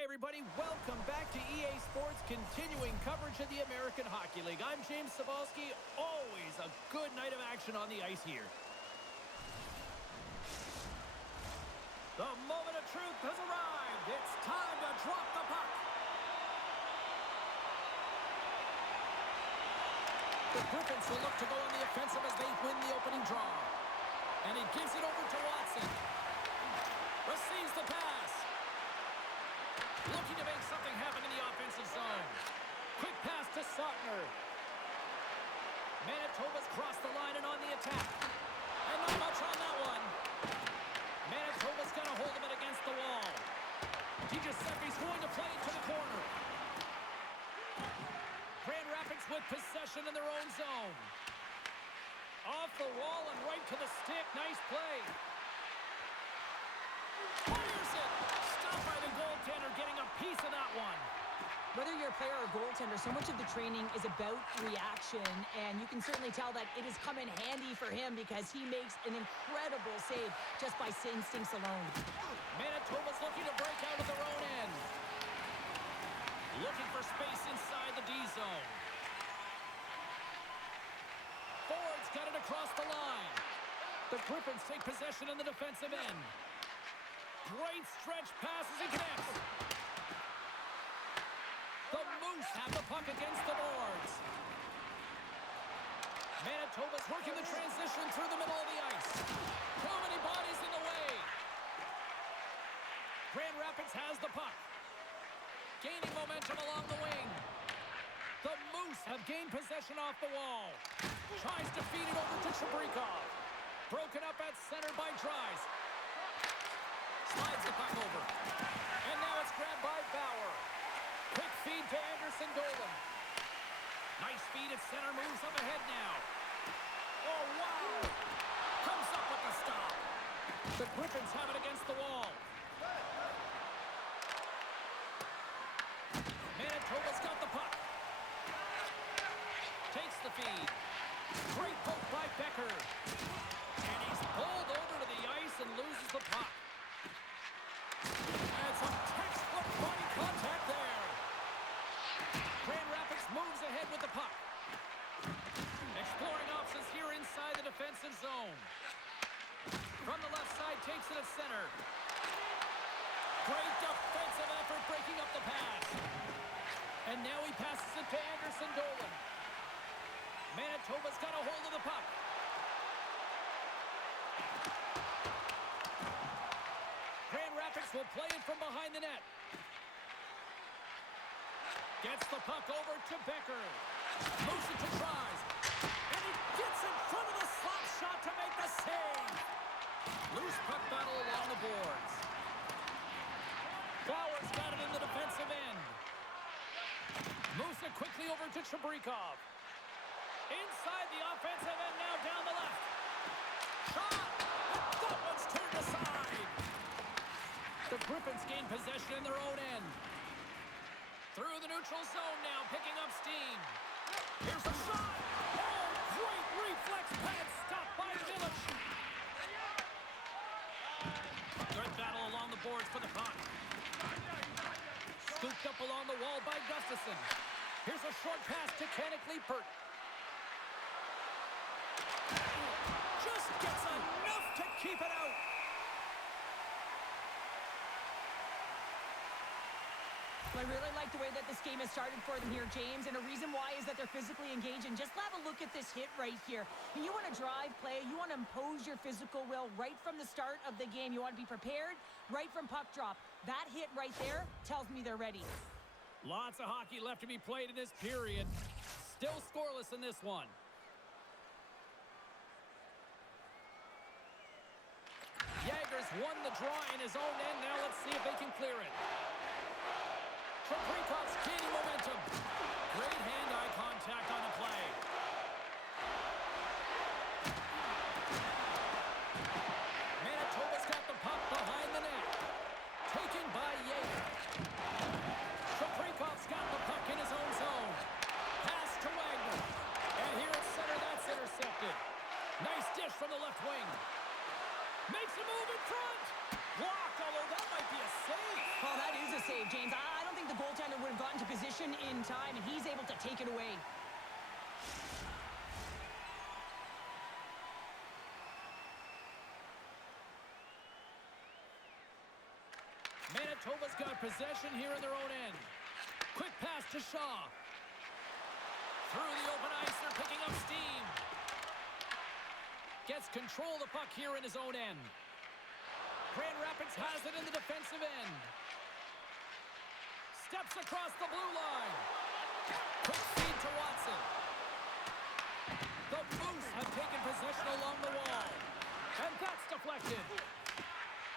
Hi, everybody. Welcome back to EA Sports, continuing coverage of the American Hockey League. I'm James Cybulski. Always a good night of action on the ice here. The moment of truth has arrived. It's time to drop the puck. The Griffins will look to go on the offensive as they win the opening draw. And he gives it over to Watson. Receives the pass. Looking to make something happen in the offensive zone. Quick pass to Sautner. Manitoba's crossed the line and on the attack. And not much on that one. Manitoba's got a hold of it against the wall. DiGiuseppe's going to play it to the corner. Grand Rapids with possession in their own zone. Off the wall and right to the stick. Nice play. Fires it. Stopped by the goaltender, getting a piece of that one. Whether you're a player or a goaltender, so much of the training is about reaction, and you can certainly tell that it has come in handy for him because he makes an incredible save just by instincts alone. Manitoba's looking to break out of their own end. Looking for space inside the D zone. Ford's got it across the line. The Griffins take possession in the defensive end. Great stretch passes and connects. The Moose have the puck against the boards. Manitoba's working the transition through the middle of the ice. Too many bodies in the way. Grand Rapids has the puck. Gaining momentum along the wing. The Moose have gained possession off the wall. Tries to feed it over to Chabrikov. Broken up at center by Dries. Slides the puck over. And now it's grabbed by Bauer. Quick feed to Anderson Dolan. Nice feed at center. Moves up ahead now. Oh, wow. Comes up with the stop. The Griffins have it against the wall. Manitoba's got the puck. Takes the feed. Great poke by Becker. And he's pulled over to the ice and loses the puck. And some textbook body contact there. Grand Rapids moves ahead with the puck. Exploring options here inside the defensive zone. From the left side, takes it at center. Great defensive effort breaking up the pass. And now he passes it to Anderson Dolan. Manitoba's got a hold of the puck. Grand Rapids will play it from behind the net. Gets the puck over to Becker. Moves it to Dries. And he gets in front of the slap shot to make the save. Loose puck battle along the boards. Bauer's got it in the defensive end. Moves it quickly over to Chabrikov. Inside the offensive end, now down the left. Shot! And that one's turned aside. The Griffins gain possession in their own end. Through the neutral zone now, picking up steam. Here's a shot! Oh, great reflex pad stopped by Village. Good battle along the boards for the puck. Scooped up along the wall by Gustafsson. Here's a short pass to Kenneth Liepert. Just gets enough to keep it out. I really like the way that this game has started for them here, James, and the reason why is that they're physically engaged. And just have a look at this hit right here. And you want to drive play, you want to impose your physical will right from the start of the game. You want to be prepared right from puck drop. That hit right there tells me they're ready. Lots of hockey left to be played in this period. Still scoreless in this one. Jagger's won the draw in his own end. Now let's see if they can clear it. Chabrikov's gaining momentum. Great hand-eye contact on the play. Manitoba's got the puck behind the net. Taken by Jaeger. Chabrikov's got the puck in his own zone. Pass to Wagner. And here at center, that's intercepted. Nice dish from the left wing. Makes a move in front. Blocked, although that might be a save. Oh, that is a save, James. I don't think the goaltender would have gotten to position in time, and he's able to take it away. Manitoba's got possession here in their own end. Quick pass to Shaw. Through the open ice, they're picking up steam. Gets control of the puck here in his own end. Grand Rapids has it in the defensive end. Steps across the blue line. Quick feed to Watson. The Moose have taken possession along the wall. And that's deflected.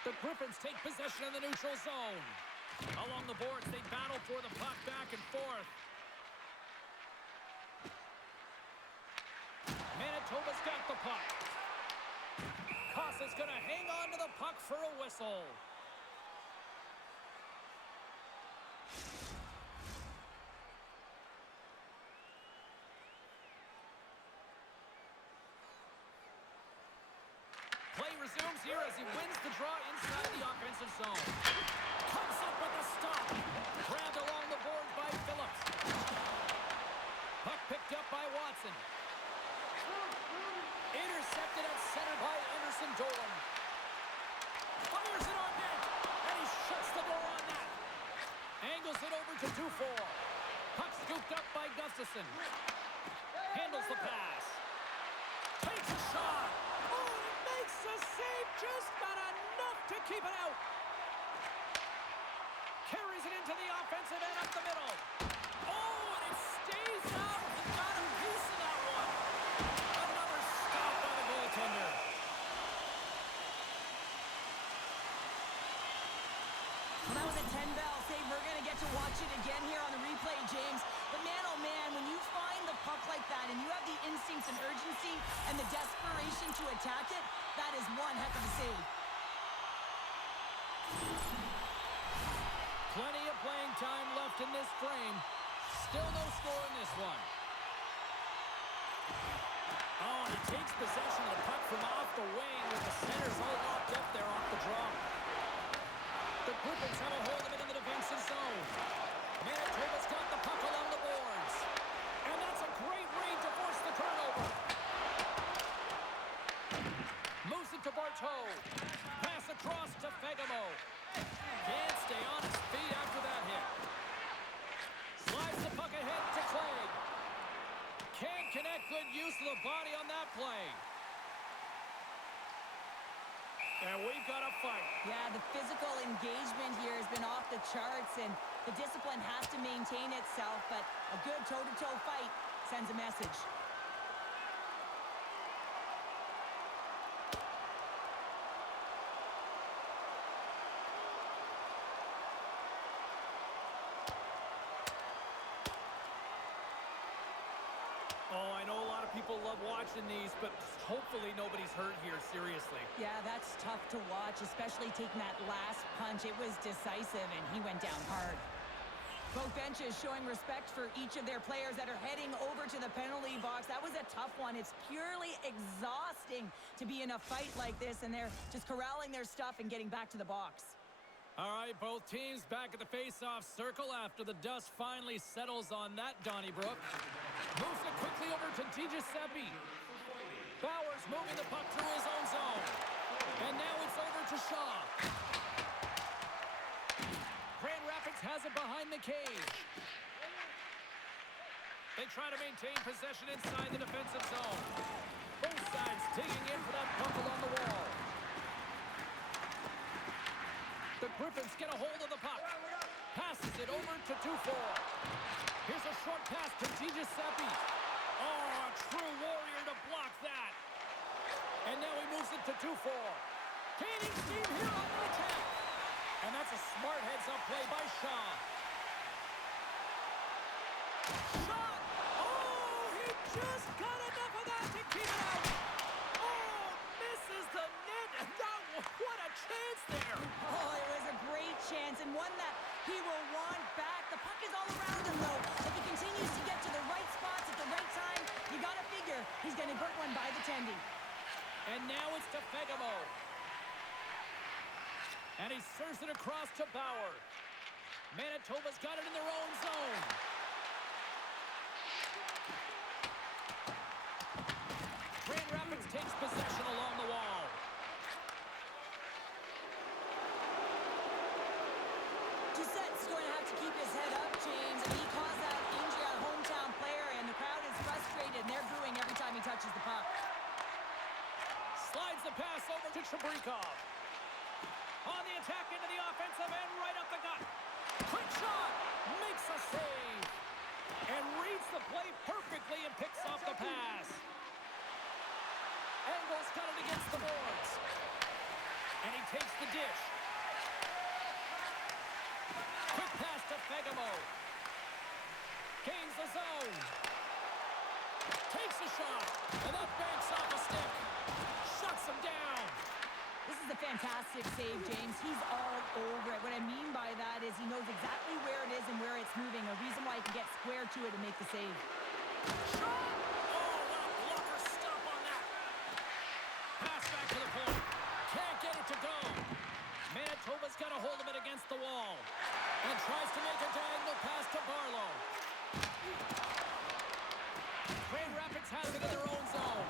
The Griffins take possession in the neutral zone. Along the boards, they battle for the puck back and forth. Manitoba's got the puck. Koss is going to hang on to the puck for a whistle. Play resumes here as he wins the draw inside the offensive zone. Comes up with a stop. Grabbed along the boards by Phillips. Puck picked up by Watson. Intercepted at center by Anderson Dolan. Fires it on net, and he shuts the door on that. Angles it over to Dufour. Puck scooped up by Gustafsson. Handles the pass. Takes a shot. Oh, it makes a save. Just not enough to keep it out. Carries it into the offensive end up the middle. Oh, and it stays out. He got a piece of that one. Another stop by the goaltender. Well, that was a 10-bell save. We're going to get to watch it again here on the replay, James. But man, oh man, when you find the puck like that and you have the instincts and urgency and the desperation to attack it, that is one heck of a save. Plenty of playing time left in this frame. Still no score in this one. Oh, and he takes possession of the puck from off the wing with the centers all locked up there off the draw. The Griffins have a hold of it in the defensive zone. Manitoba's got the puck along the boards. And that's a great read to force the turnover. Moves it to Bartow. Pass across to Fegamo. Can't stay on his feet after that hit. Slides the puck ahead to Clay. Can't connect. Good use of the body on that play. And we've got a fight. Yeah, the physical engagement here has been off the charts, and the discipline has to maintain itself, but a good toe-to-toe fight sends a message. Oh, I know a lot of people love watching these, but hopefully nobody's hurt here, seriously. Yeah, that's tough to watch, especially taking that last punch. It was decisive, and he went down hard. Both benches showing respect for each of their players that are heading over to the penalty box. That was a tough one. It's purely exhausting to be in a fight like this, and they're just corralling their stuff and getting back to the box. All right, both teams back at the face-off circle after the dust finally settles on that Donnybrook. Moves it quickly over to DiGiuseppe. Bowers moving the puck through his own zone. And now it's over to Shaw. Grand Rapids has it behind the cage. They try to maintain possession inside the defensive zone. Both sides digging in for that puck along the wall. The Griffins get a hold of the puck. Passes it over to Dufour. Here's a short pass to DiGiuseppe. Oh, a true warrior to block that. And now he moves it to Dufour. Gaining steam here on the attack. And that's a smart heads-up play by Shaw. Shot! Oh, he just got enough of that to keep it out. Oh, misses the net. And that, what a chance there. Oh, it was a great chance, and one that he will want back. The puck is all around him, though. If he continues to get to the right spots at the right time, you got to figure he's going to put one by the tendy. And now it's to Fegamo. And he serves it across to Bauer. Manitoba's got it in their own zone. Grand Rapids takes possession along the wall. Doucette's going to have to keep his head up, James. And he caused that injury on a hometown player, and the crowd is frustrated, and they're booing every time he touches the puck. Slides the pass over to Chabrikov. On the attack into the offensive end, right up the gut. Quick shot! Makes a save. And reads the play perfectly and picks off the pass. Engel's got it against the boards. And he takes the dish. Quick pass to Fagemo. Gains the zone. Takes a shot. And that banks off a stick. Shuts him down. This is a fantastic save, James. He's all over it. What I mean by that is he knows exactly where it is and where it's moving. A reason why he can get square to it and make the save. Shot! Oh, what a blocker stop on that. Pass back to the point. Can't get it to go. Manitoba's got a hold of it against the wall. And tries to make a diagonal pass to Barlow. Grand Rapids has it in their own zone.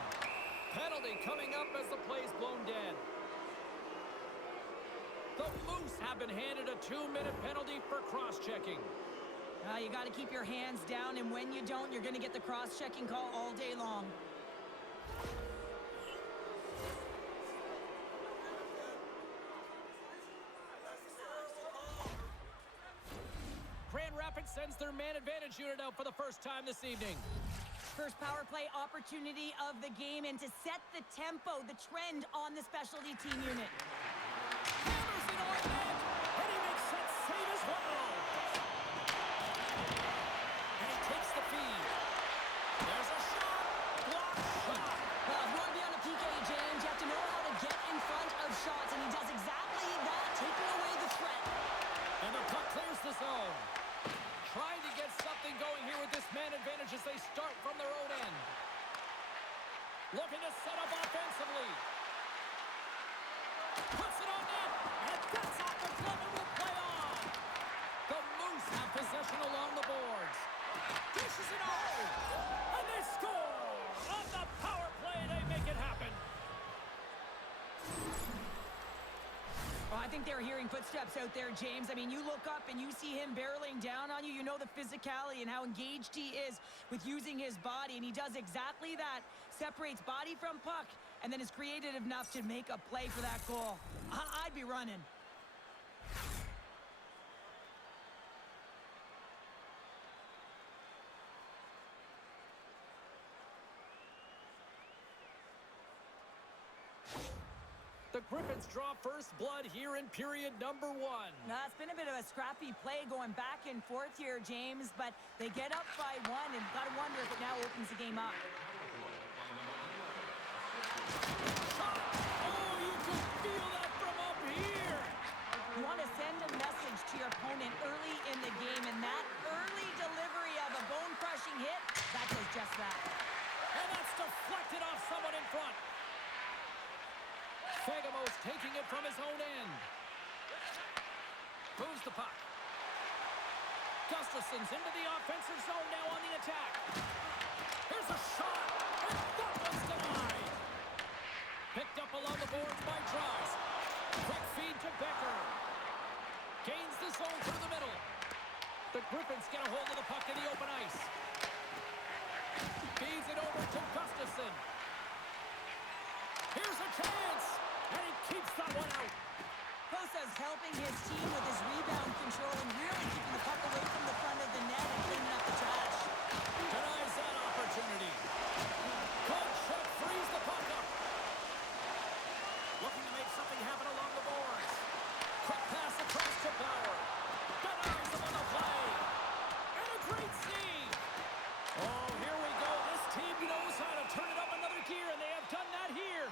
Penalty coming up as the play's blown dead. The Moose have been handed a 2-minute penalty for cross-checking. You got to keep your hands down, and when you don't, you're going to get the cross-checking call all day long. Grand Rapids sends their man advantage unit out for the first time this evening. First power play opportunity of the game, and to set the tempo, the trend on the specialty team unit. Hammers it on net, and he makes that save as well. And he takes the feed. There's a shot. Blocked shot. Well, if you want to be on a PK, James, you have to know how to get in front of shots, and he does exactly that, taking away the threat. And the puck clears the zone. Trying to get something going here with this man advantage as they start from their own end. Looking to set up offensively. Puts it on net, and that's off the glove and will play on. The Moose have possession along the boards. Dishes it home, and they score! On the power play, they make it happen. Oh, I think they're hearing footsteps out there, James. I mean, you look up and you see him barreling down on you. You know the physicality and how engaged he is with using his body, and he does exactly that. Separates body from puck, and then is creative enough to make a play for that goal. I'd be running. The Griffins draw first blood here in period number 1. Now, it's been a bit of a scrappy play going back and forth here, James, but they get up by 1, and got to wonder if it now opens the game up. Oh, you can feel that from up here. You want to send a message to your opponent early in the game, and that early delivery of a bone-crushing hit, that does just that. And that's deflected off someone in front. Fagemo's taking it from his own end. Moves the puck. Gustafson's into the offensive zone now on the attack. Here's a shot, and that one's denied. Picked up along the boards by Trice. Quick feed to Becker. Gains the zone through the middle. The Griffins get a hold of the puck in the open ice. Feeds it over to Gustafson. Here's a chance, and he keeps that one out. Kosa's helping his team with his rebound control and really keeping the puck away from the front of the net and cleaning up the trash. Denies that opportunity. Tkachuk frees the puck up. Looking to make something happen along the boards. Quick pass across to Bauer. Denies him on the play. And a great save. Oh, here we go. This team knows how to turn it up another gear, and they have done that here.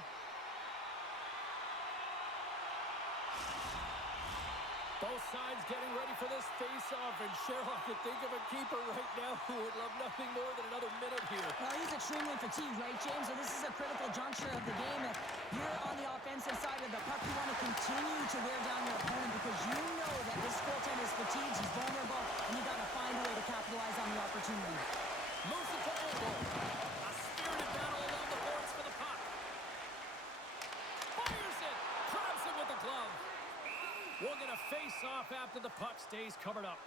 Both sides getting ready for this face-off, and Cheryl, I can think of a keeper right now who would love nothing more than another minute here. Well, he's extremely fatigued, right, James? So this is a critical juncture of the game. If you're on the offensive side of the puck, you want to continue to wear down your opponent because you know that this goaltender is fatigued, he's vulnerable, and you got to find a way to capitalize on the opportunity. Moves it to Ogle. A spirited battle along the boards for the puck. Fires it. Grabs it with the glove. We'll get a face-off after the puck stays covered up.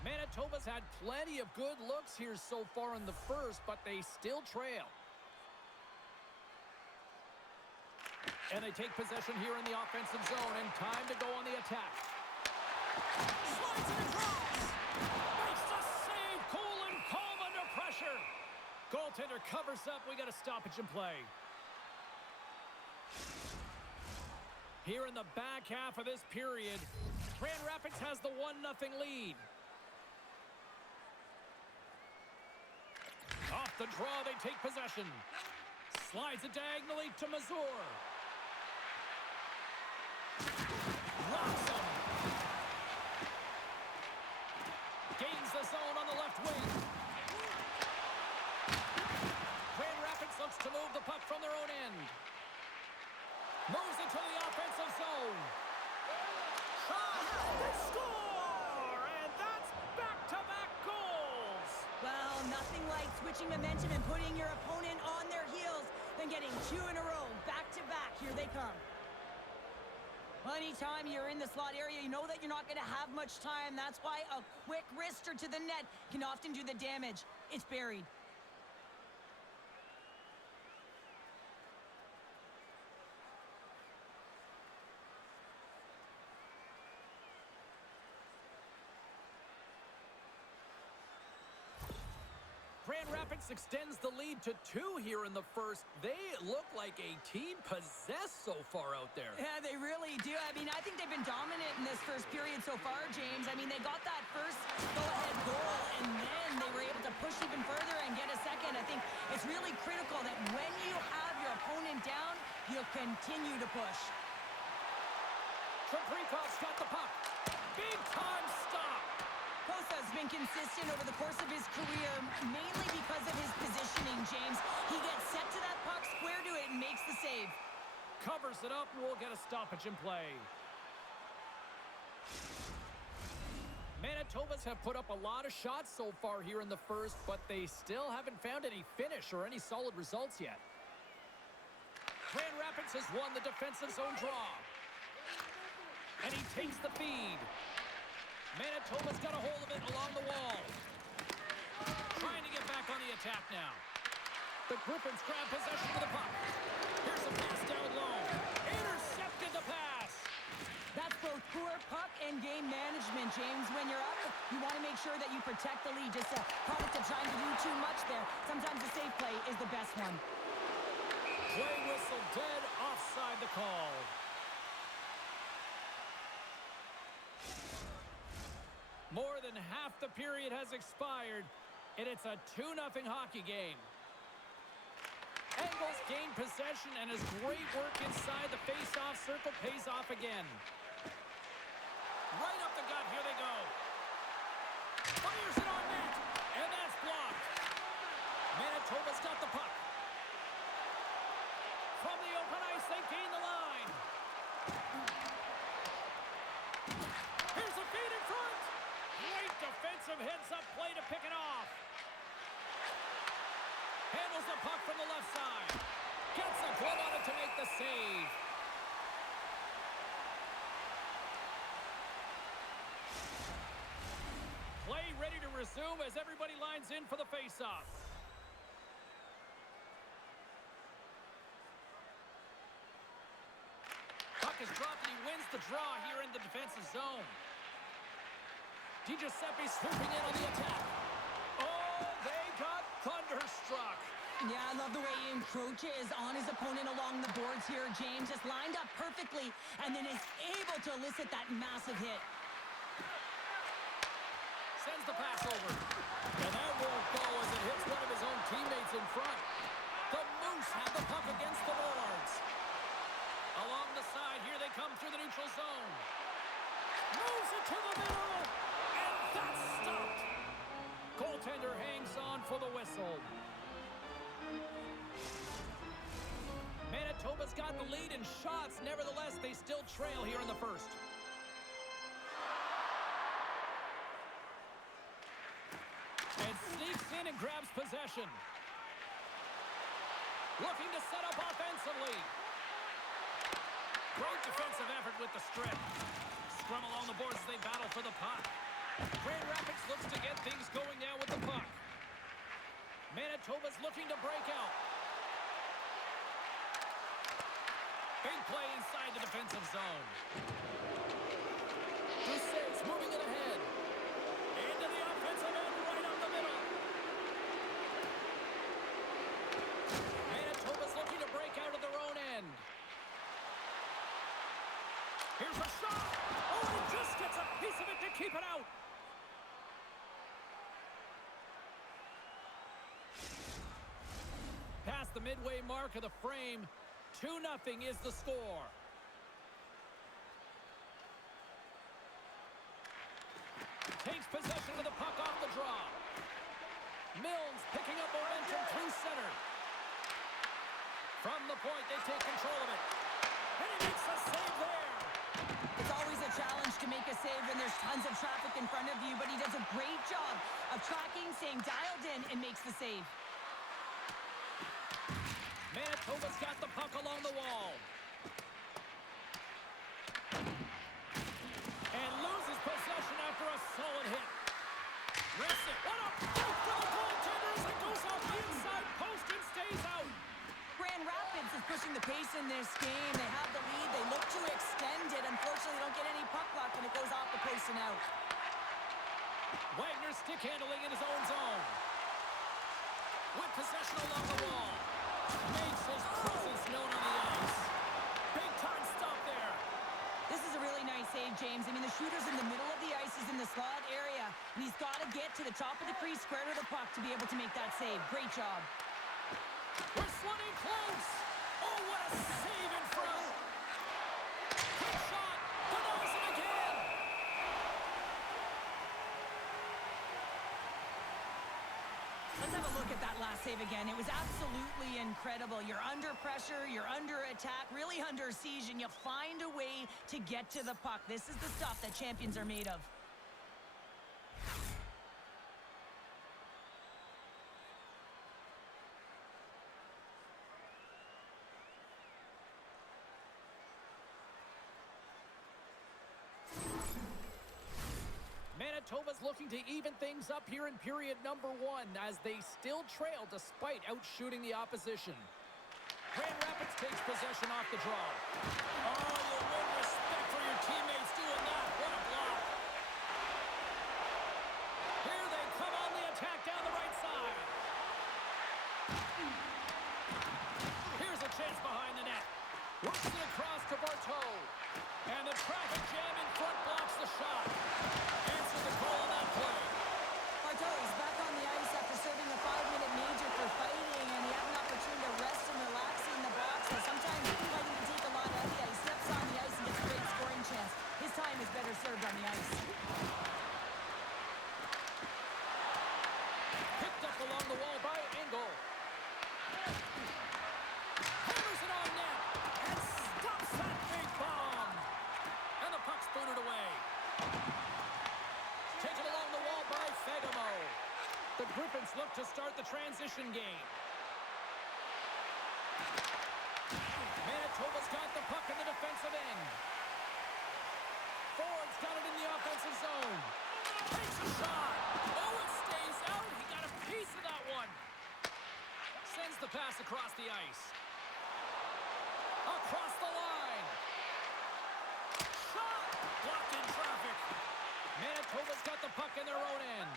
Manitoba's had plenty of good looks here so far in the first, but they still trail. And they take possession here in the offensive zone, and time to go on the attack. Slides it across. Makes the save. Cool and calm under pressure. Goaltender covers up. We got a stoppage in play. Here in the back half of this period, Grand Rapids has the 1-0 lead. Off the draw, they take possession. Slides it diagonally to Mazur. Locks him. Gains the zone on the left wing. Grand Rapids looks to move the puck from their own end. Moves into the offensive zone. Shot! They score! And that's back-to-back goals! Well, nothing like switching momentum and putting your opponent on their heels than getting 2 in a row, back-to-back. Here they come. Well, anytime you're in the slot area, you know that you're not going to have much time. That's why a quick wrister to the net can often do the damage. It's buried. Grand Rapids extends the lead to 2 here in the first. They look like a team possessed so far out there. Yeah, they really do. I mean, I think they've been dominant in this first period so far, James. I mean, they got that first go-ahead goal, and then they were able to push even further and get a second. I think it's really critical that when you have your opponent down, you continue to push. Shaprikov's got the puck. Big-time stop. Kosa's been consistent over the course of his career, mainly because of his positioning, James. He gets set to that puck, square to it, and makes the save. Covers it up. We'll get a stoppage in play. Manitobas have put up a lot of shots so far here in the first, but they still haven't found any finish or any solid results yet. Grand Rapids has won the defensive zone draw. And he takes the feed. Manitoba's got a hold of it along the wall. Trying to get back on the attack now. The Griffins grab possession of the puck. Here's a pass down low. Intercepted the pass. That's both poor puck and game management, James. When you're up, you want to make sure that you protect the lead. Just a product of trying to do too much there. Sometimes the safe play is the best one. Play whistle dead, offside the call. More than half the period has expired, and it's a 2-0 hockey game. Engels gained possession, and his great work inside the face-off circle pays off again. Right up the gut, here they go. Fires it on net, and that's blocked. Manitoba's got the puck. From the open ice, they gain the line. Here's a feed in front. Great defensive heads-up play to pick it off. Handles the puck from the left side. Gets a glove on it to make the save. Play ready to resume as everybody lines in for the face-off. Puck is dropped and he wins the draw here in the defensive zone. DiGiuseppe swooping in on the attack. Oh, they got thunderstruck. Yeah, I love the way he encroaches on his opponent along the boards here, James. Just lined up perfectly and then is able to elicit that massive hit. Sends the pass over. And that won't go as it hits one of his own teammates in front. The Moose have the puck against the boards. got the lead in shots. Nevertheless, they still trail here in the first. And sneaks in and grabs possession. Looking to set up offensively. Great defensive effort with the strip. Scrum along the boards as they battle for the puck. Grand Rapids looks to get things going now with the puck. Manitoba's looking to break out. Big play inside the defensive zone. Doucet's moving it ahead. Into the offensive end, right up the middle. Manitoba's looking to break out of their own end. Here's a shot. Oh, and he just gets a piece of it to keep it out. Past the midway mark of the frame, 2-0 is the score. Takes possession of the puck off the draw. Mills picking up momentum through center. From the point, they take control of it. And he makes a save there. It's always a challenge to make a save when there's tons of traffic in front of you, but he does a great job of tracking, staying dialed in, and makes the save. Manitoba's got the puck along the wall. And loses possession after a solid hit. Rips it. What a break for the goaltender as it goes off the inside post and stays out. Grand Rapids is pushing the pace in this game. They have the lead. They look to extend it. Unfortunately, they don't get any puck luck when it goes off the post and out. Wagner stick handling in his own zone. With possession along the wall. Makes his presence known on the ice. Big time stop there. This is a really nice save, James. I mean, the shooter's in the middle of the ice. He's in the slot area. And he's got to get to the top of the crease, square to the puck to be able to make that save. Great job. We're sliding close. Oh, what a save in front. Quick shot. Denies it again. Let's have a look at that last save again. It was absolutely incredible. You're under pressure, you're under attack, really under siege, and you find a way to get to the puck. This is the stuff that champions are made of. Manitoba's looking to even things up here in period number 1 as they still trail despite outshooting the opposition. Grand Rapids takes possession off the draw. Oh, you win respect for your teammates doing that. What a block. Here they come on the attack down the right side. Here's a chance behind the net. Works it across to Barteau. And the traffic jam in front blocks the shot. Answer the call on that play. Barteau is back on the ice after serving a 5-minute major for fighting, and he had an opportunity to rest and relax in the box. So sometimes fighting can take a lot out of you. He steps on the ice and gets a great scoring chance. His time is better served on the ice. Picked up along the wall by Engel. Hammers it on net and stops that big bomb. And the puck's booted away. Taken along the wall by Fagemo. The Griffins look to start the transition game. Manitoba's got the puck in the defensive end. Ford's got it in the offensive zone. Takes a shot. Oh, it stays out. He got a piece of that one. Sends the pass across the ice. Across the line. Shot. Blocked in traffic. Manitoba's got the puck in their own end.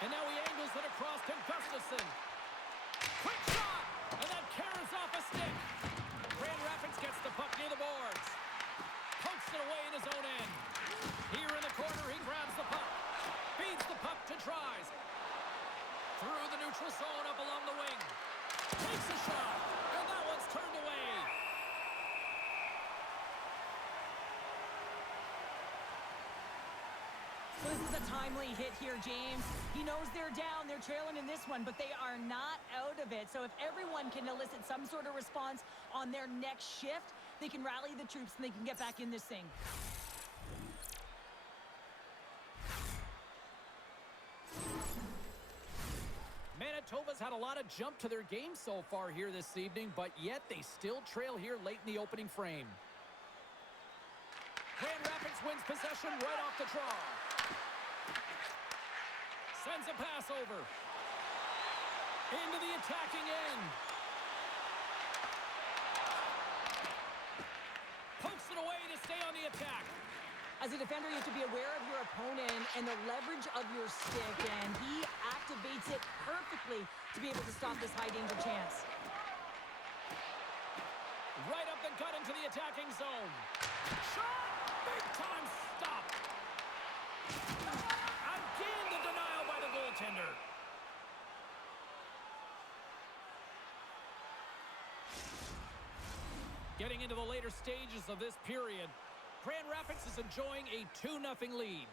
And now he angles it across to Gustafsson. Quick shot. And that carries off a stick. Grand Rapids gets the puck near the boards. Pokes it away in his own end. Here in the corner, he grabs the puck. Feeds the puck to Tries. Through the neutral zone up along the wing. Takes a shot. And that one's turned away. So This is a timely hit here, James. He knows they're down, they're trailing in this one, but they are not out of it. So if everyone can elicit some sort of response on their next shift, they can rally the troops and they can get back in this thing. Manitoba's had a lot of jump to their game so far here this evening, but yet they still trail here late in the opening frame. Grand Rapids wins possession right off the draw. Sends a pass over. Into the attacking end. Pokes it away to stay on the attack. As a defender, you have to be aware of your opponent and the leverage of your stick, and he activates it perfectly to be able to stop this high-danger chance. Right up the gut into the attacking zone. Shot! Big time stop! Again, the denial by the goaltender. Getting into the later stages of this period, Grand Rapids is enjoying a 2-0 lead.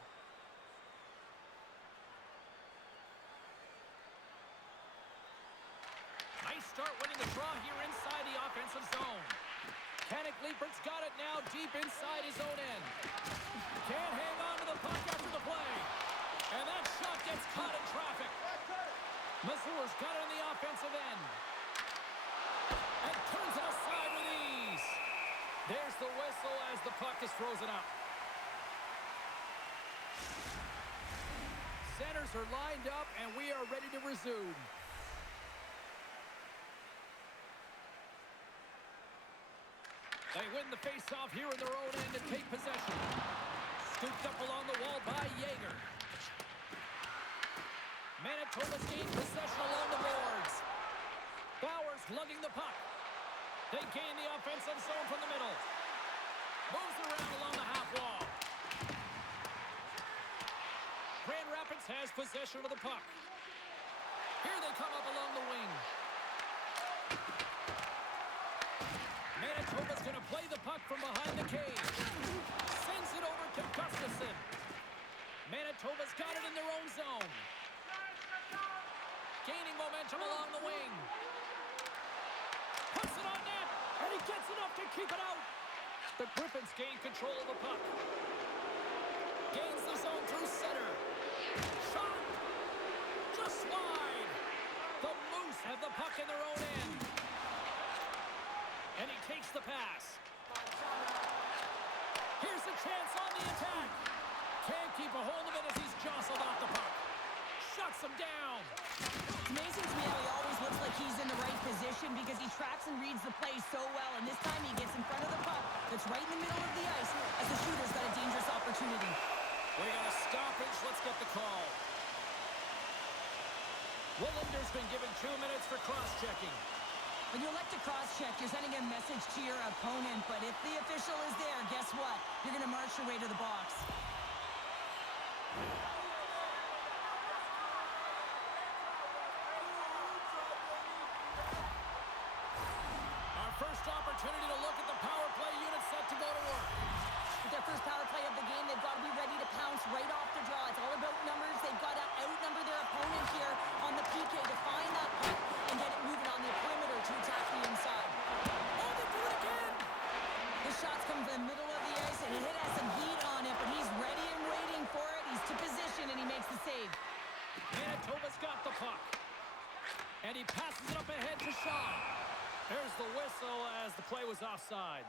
Nice start winning the draw here inside the offensive zone. Kenneth Liebert's got it now deep inside his own end. Can't hang on to the puck after the play. And that shot gets caught in traffic. Mazur's got it on the offensive end. And turns it aside with ease. There's the whistle as the puck is frozen up. Centers are lined up, and we are ready to resume. They win the face-off here in their own end and take possession. Scooped up along the wall by Yeager. Manitoba's gained possession along the boards. Bowers lugging the puck. They gain the offensive zone from the middle. Moves around along the half wall. Grand Rapids has possession of the puck. Here they come up along the wing. Manitoba's going to play the puck from behind the cage. Sends it over to Gustafsson. Manitoba's got it in their own zone. Gaining momentum along the wing. Puts it on net, and he gets enough to keep it out. The Griffins gain control of the puck. Gains the zone through center. Shot! Just wide. The Moose have the puck in their own end. And he takes the pass. Here's a chance on the attack. Can't keep a hold of it as he's jostled off the puck. Shuts him down. It's amazing to me how he always looks like he's in the right position because he tracks and reads the play so well. And this time he gets in front of the puck that's right in the middle of the ice as the shooter's got a dangerous opportunity. We got a stoppage. Let's get the call. Willender's been given 2 minutes for cross-checking. When you elect to cross-check, you're sending a message to your opponent. But if the official is there, guess what? You're going to march your way to the box. First opportunity to look at the power play unit set to go to work. With their first power play of the game, they've got to be ready to pounce right off the draw. It's all about numbers. They've got to outnumber their opponent here on the PK to find that puck and get it moving on the perimeter to attack the inside. Oh, they do it again! The shots come from the middle of the ice, and he has some heat on it, but he's ready and waiting for it. He's to position, and he makes the save. Manitoba's got the puck. And he passes it up ahead to Shaw. There's the whistle as the play was offside.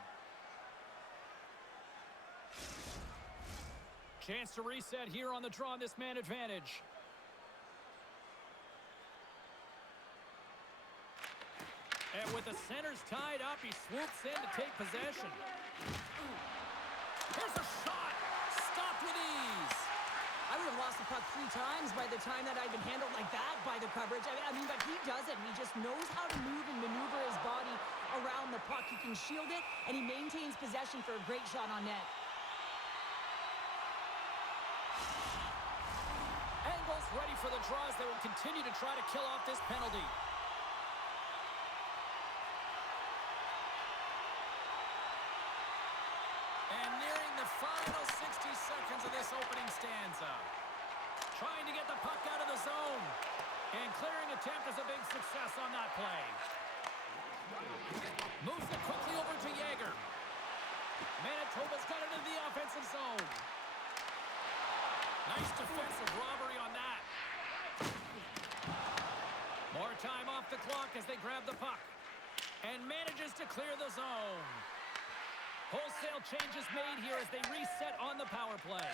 Chance to reset here on the draw on this man advantage. And with the centers tied up, he swoops in to take possession. Here's a shot. Stopped with ease. I would have lost the puck 3 times by the time that I'd been handled like that by the coverage. I mean, but he does it. He just knows how to move and maneuver his body around the puck. He can shield it, and he maintains possession for a great shot on net. Angles ready for the draws. They will continue to try to kill off this penalty. And nearing the final 60 seconds of this opening stanza. trying to get the puck out of the zone. And clearing attempt is a big success on that play. Moves it quickly over to Yager. Manitoba's got it into the offensive zone. Nice defensive robbery on that. More time off the clock as they grab the puck. And manages to clear the zone. Wholesale changes made here as they reset on the power play.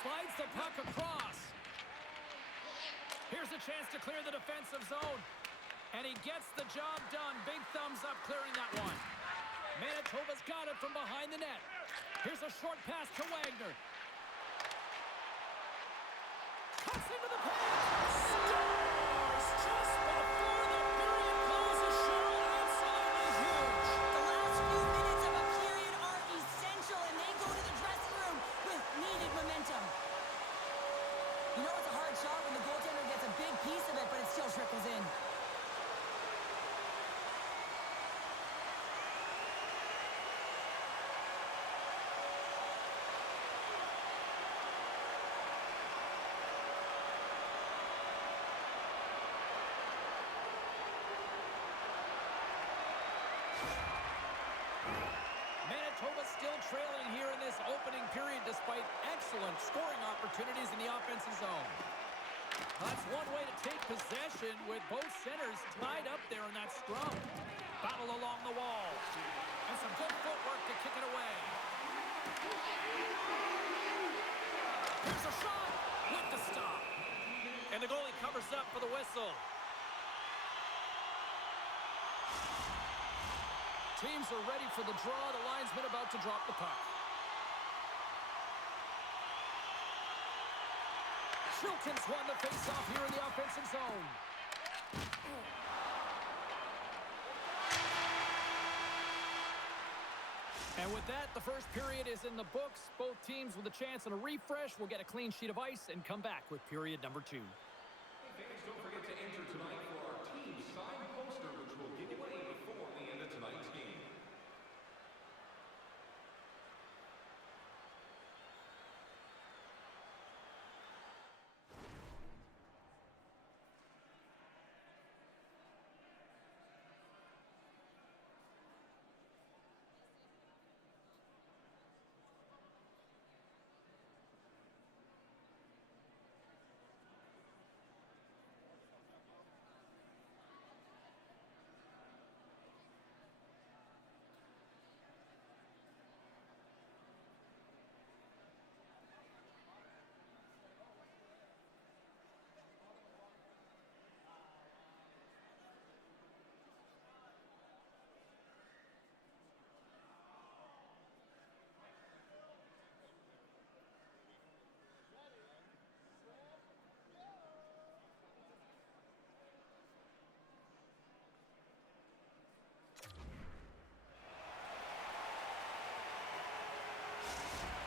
Slides the puck across. Here's a chance to clear the defensive zone. And he gets the job done. Big thumbs up clearing that one. Manitoba's got it from behind the net. Here's a short pass to Wagner. Cuts into the paint. Scores just before the period closes. Cheryl, absolutely huge. The last few minutes of a period are essential, and they go to the dressing room with needed momentum. You know it's a hard shot when the goaltender gets a big piece of it, but it still trickles in. Manitoba still trailing here in this opening period despite excellent scoring opportunities in the offensive zone. That's one way to take possession with both centers tied up there in that scrum. Battle along the wall. And some good footwork to kick it away. Here's a shot with the stop. And the goalie covers up for the whistle. Teams are ready for the draw. The linesman about to drop the puck. Chilton's won the faceoff here in the offensive zone. And with that, the first period is in the books. Both teams with a chance and a refresh will get a clean sheet of ice and come back with period number 2. Hey fans, don't forget to enter tonight for our team signed poster, which will give away before the end of tonight's game.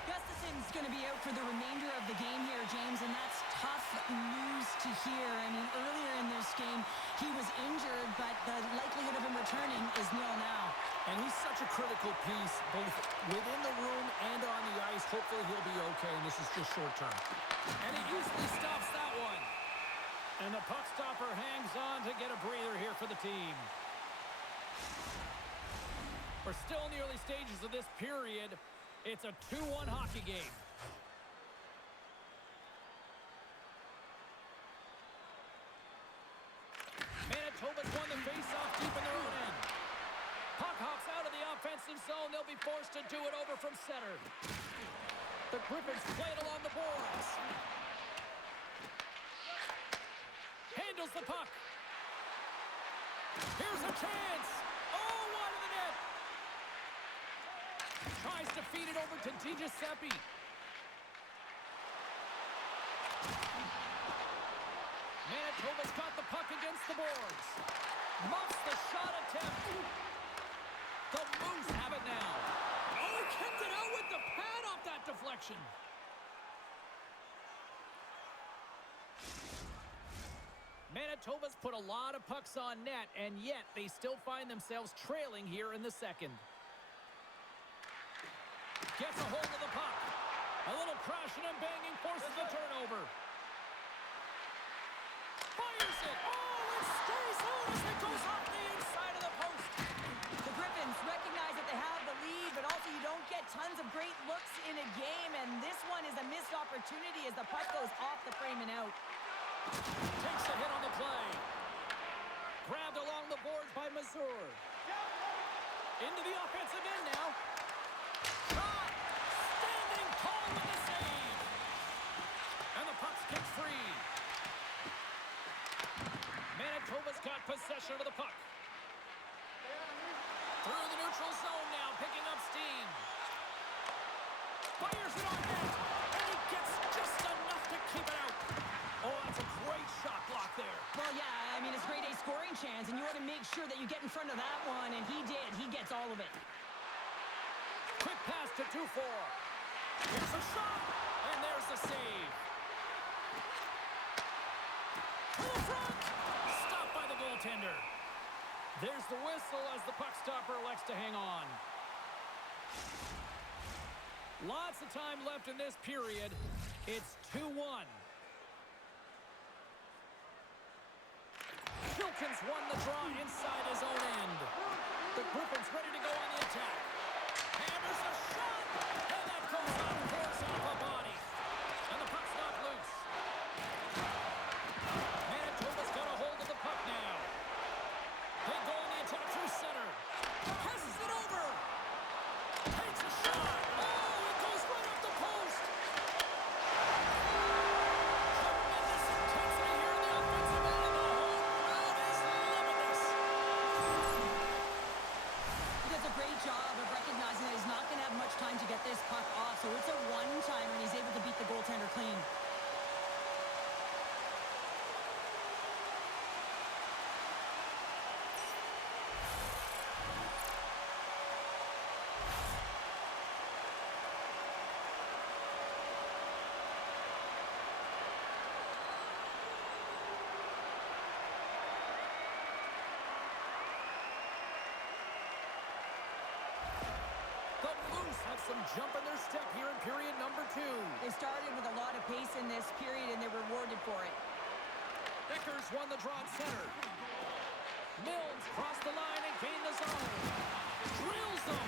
Gustafson's going to be out for the remainder of the game here, James, and that's tough news to hear. I mean, earlier in this game, he was injured, but the likelihood of him returning is nil now. And he's such a critical piece, both within the room and on the ice. Hopefully he'll be okay, and this is just short term. And he easily stops that one. And the puck stopper hangs on to get a breather here for the team. We're still in the early stages of this period. It's a 2-1 hockey game. Manitoba's won the faceoff deep in their own end. Puck hops out of the offensive zone. They'll be forced to do it over from center. The Griffins play it along the boards. Handles the puck. Here's a chance. Oh, wide of the net. Tries to feed it over to DiGiuseppe. Manitoba's got the puck against the boards. Muffs the shot attempt. The Moose have it now. Oh, he kept it out with the pad off that deflection. Manitoba's put a lot of pucks on net, and yet they still find themselves trailing here in the second. Gets a hold of the puck. A little crashing and banging forces the turnover. Fires it. Oh, it stays out as it goes off the inside of the post. The Griffins recognize that they have the lead, but also you don't get tons of great looks in a game, and this one is a missed opportunity as the puck goes off the frame and out. Takes a hit on the play. Grabbed along the boards by Mazur. Into the offensive end now. Shot! Standing tall with the save. And the puck's kicked free. Manitoba's got possession of the puck. Through the neutral zone now, picking up steam. Fires it on net. And he gets just enough to keep it out. Oh, that's a great shot block there. Well, yeah, I mean, it's grade A scoring chance, and you want to make sure that you get in front of that one, and he did. He gets all of it. Quick pass to 2-4. Here's a shot, and there's the save. To the front. Stopped by the goaltender. There's the whistle as the puck stopper elects to hang on. Lots of time left in this period. It's 2-1. Wilkins won the draw inside his own end. The Griffins ready to go on the attack. Hammers a shot, and that goes on force off a body. And the puck's not loose. Manitoba's got a hold of the puck now. They go on the attack through center. Passes it over. Takes a shot. Oh, it goes right up the post. Tremendous intensity here in the offensive end, and the home crowd is loving this. He does a great job of recognizing that he's not going to have much time to get this puck off, so it's a one-timer, and he's able to beat the goaltender clean. The Moose have some jump in their step here in period number 2. They started with a lot of pace in this period, and they were rewarded for it. Vickers won the draw at center. Mills crossed the line and gained the zone. Drills them.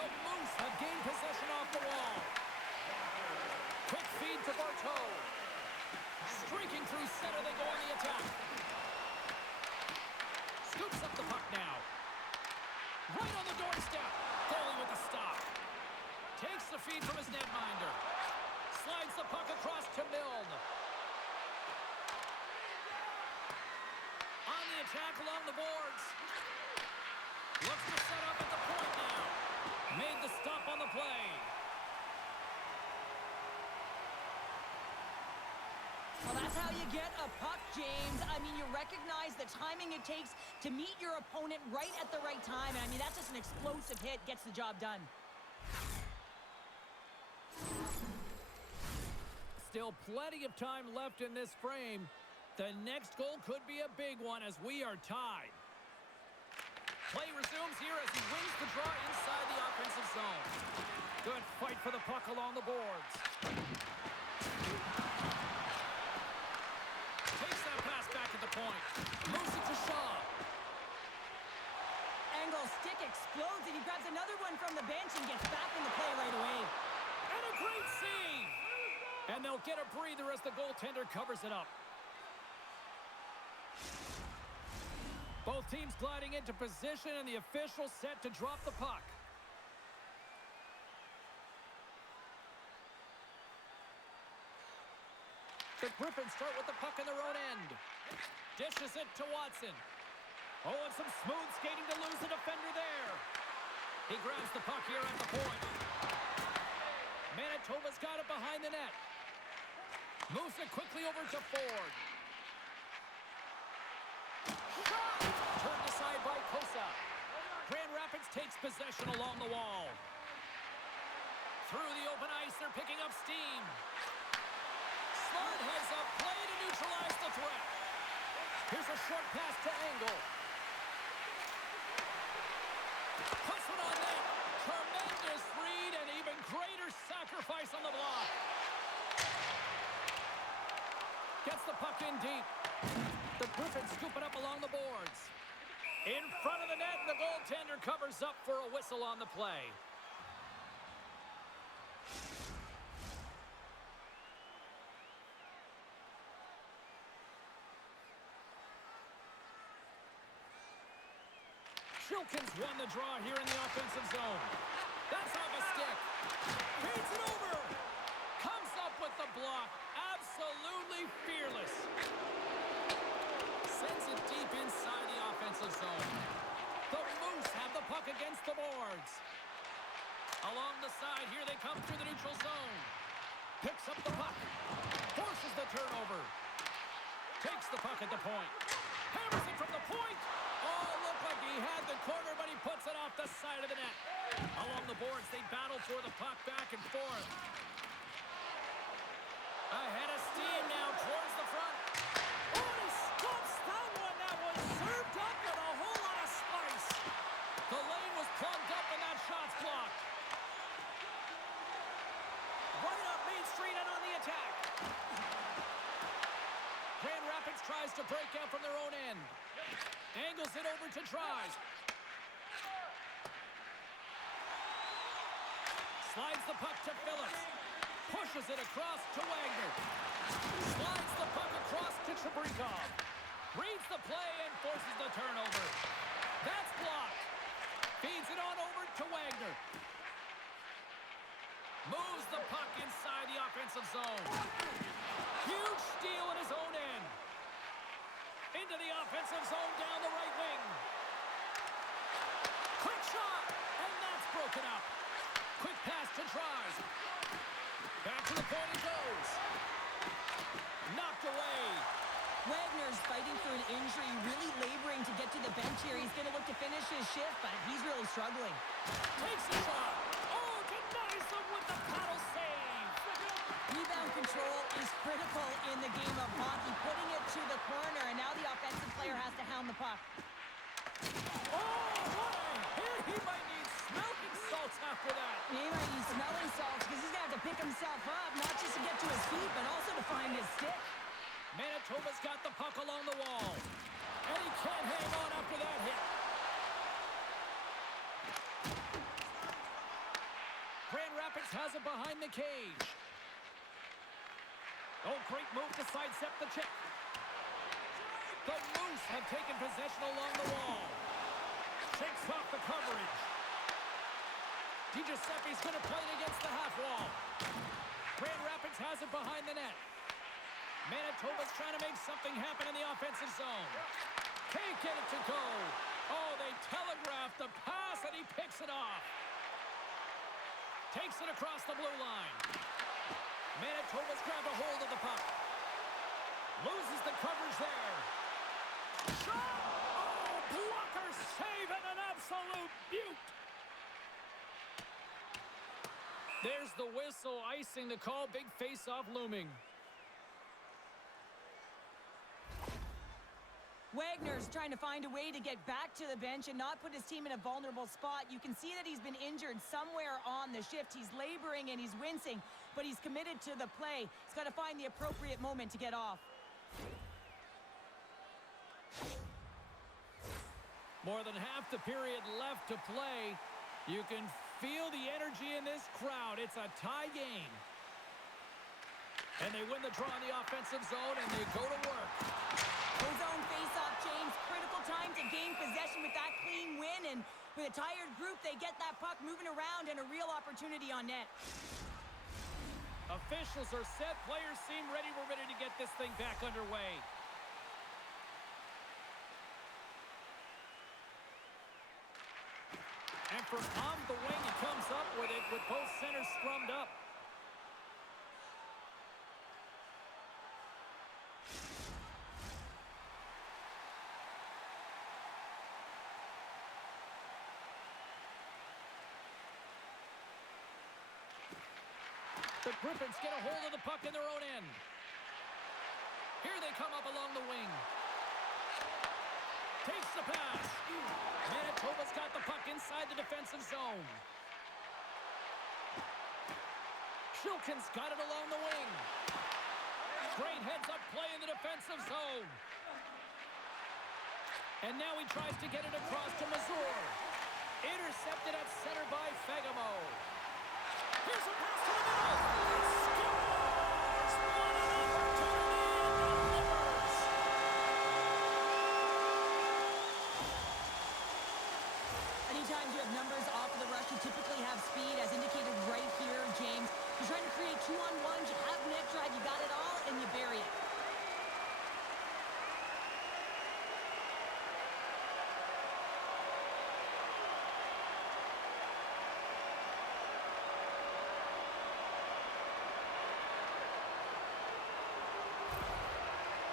The Moose have gained possession off the wall. Quick feed to Barteau. Streaking through center, they go on the attack. Scoops up the puck now. Right on the doorstep. Goalie with the stop. Takes the feed from his netminder. Slides the puck across to Milne. On the attack along the boards. Looks to set up at the point now. Made the stop on the play. Well, that's how you get a puck, James. I mean, you recognize the timing it takes to meet your opponent right at the right time. And I mean, that's just an explosive hit, gets the job done. Still plenty of time left in this frame. The next goal could be a big one as we are tied. Play resumes here as he wins the draw inside the offensive zone. Good fight for the puck along the boards. Takes that pass back at the point. Moves it to Shaw. Angle stick explodes, and he grabs another one from the bench and gets back in the play right away. And a great save! And they'll get a breather as the goaltender covers it up. Both teams gliding into position, and the official set to drop the puck. The Griffins start with the puck in their own end. Dishes it to Watson. Oh, and some smooth skating to lose the defender there. He grabs the puck here at the point. Manitoba's got it behind the net. Moves it quickly over to Ford. Shot! Turned aside by Kosa. Grand Rapids takes possession along the wall. Through the open ice, they're picking up steam. Smart heads up play to neutralize the threat. Here's a short pass to Angle. Puts it on net. Tremendous read and even greater sacrifice. Sacrifice on the block. Gets the puck in deep. The Griffins scoop it up along the boards. In front of the net, and the goaltender covers up for a whistle on the play. Shilkins won the draw here in the offensive zone. That's off a stick. Feeds it over. Comes up with the block. Absolutely fearless. Sends it deep inside the offensive zone. The Moose have the puck against the boards. Along the side, here they come through the neutral zone. Picks up the puck. Forces the turnover. Takes the puck at the point. Hammers it from the point. Oh, looked like he had the corner, but he puts it off the side of the net. Along the boards, they battle for the puck back and forth. Ahead of steam now towards the front. Oh, he stops that one. That was served up with a whole lot of spice. The lane was plugged up and that shot's blocked. Right up Main Street and on the attack. Grand Rapids tries to break out from their own end. Angles it over to Tries. Slides the puck to Phillips. Pushes it across to Wagner. Slides the puck across to Chabrikov. Reads the play and forces the turnover. That's blocked. Feeds it on over to Wagner. Moves the puck inside the offensive zone. Huge steal in his own end. Into the offensive zone down the right wing. Quick shot, and that's broken up. Quick pass to Tries. Back to the point it goes. Knocked away. Wagner's fighting through an injury, really laboring to get to the bench here. He's going to look to finish his shift, but he's really struggling. Takes a shot. Oh, denies him with the paddle save. Rebound control is critical in the game of hockey, putting it to the corner, and now the offensive player has to hound the puck. Oh, what a hit. He might need smoking salts after that. He might need smelling salts because he's going to have to pick himself up, not just to get to his feet, but also to find his stick. Manitoba's got the puck along the wall. And he can't hang on after that hit. Grand Rapids has it behind the cage. Oh, great move to sidestep the check. The Moose have taken possession along the wall. Shakes off the coverage. DiGiuseppe's going to play it against the half wall. Grand Rapids has it behind the net. Manitoba's trying to make something happen in the offensive zone. Can't get it to go. Oh, they telegraphed the pass, and he picks it off. Takes it across the blue line. Manitoba's grabbed a hold of the puck. Loses the coverage there. Shot! Oh, blocker save and an absolute beaut. There's the whistle, icing the call. Big face-off looming. Wagner's trying to find a way to get back to the bench and not put his team in a vulnerable spot. You can see that he's been injured somewhere on the shift. He's laboring and he's wincing, but he's committed to the play. He's got to find the appropriate moment to get off. More than half the period left to play. You can feel the energy in this crowd. It's a tie game. And they win the draw in the offensive zone, and they go to work. Zone face-off, James. Critical time to gain possession with that clean win. And with a tired group, they get that puck moving around and a real opportunity on net. Officials are set. Players seem ready. We're ready to get this thing back underway. And from on the wing, he comes up with it with both centers scrummed up. The Griffins get a hold of the puck in their own end. Here they come up along the wing. Takes the pass. Manitoba's got the puck inside the defensive zone. Shulkin's got it along the wing. Great heads-up play in the defensive zone. And now he tries to get it across to Mazur. Intercepted at center by Fagemo. Here's a pass to the middle. Scores! What an opportunity in the Clippers! Anytime you have numbers off of the rush, you typically have speed, as indicated right here, James. You're trying to create 2-on-1s, you have net drive, you got it all, and you bury it.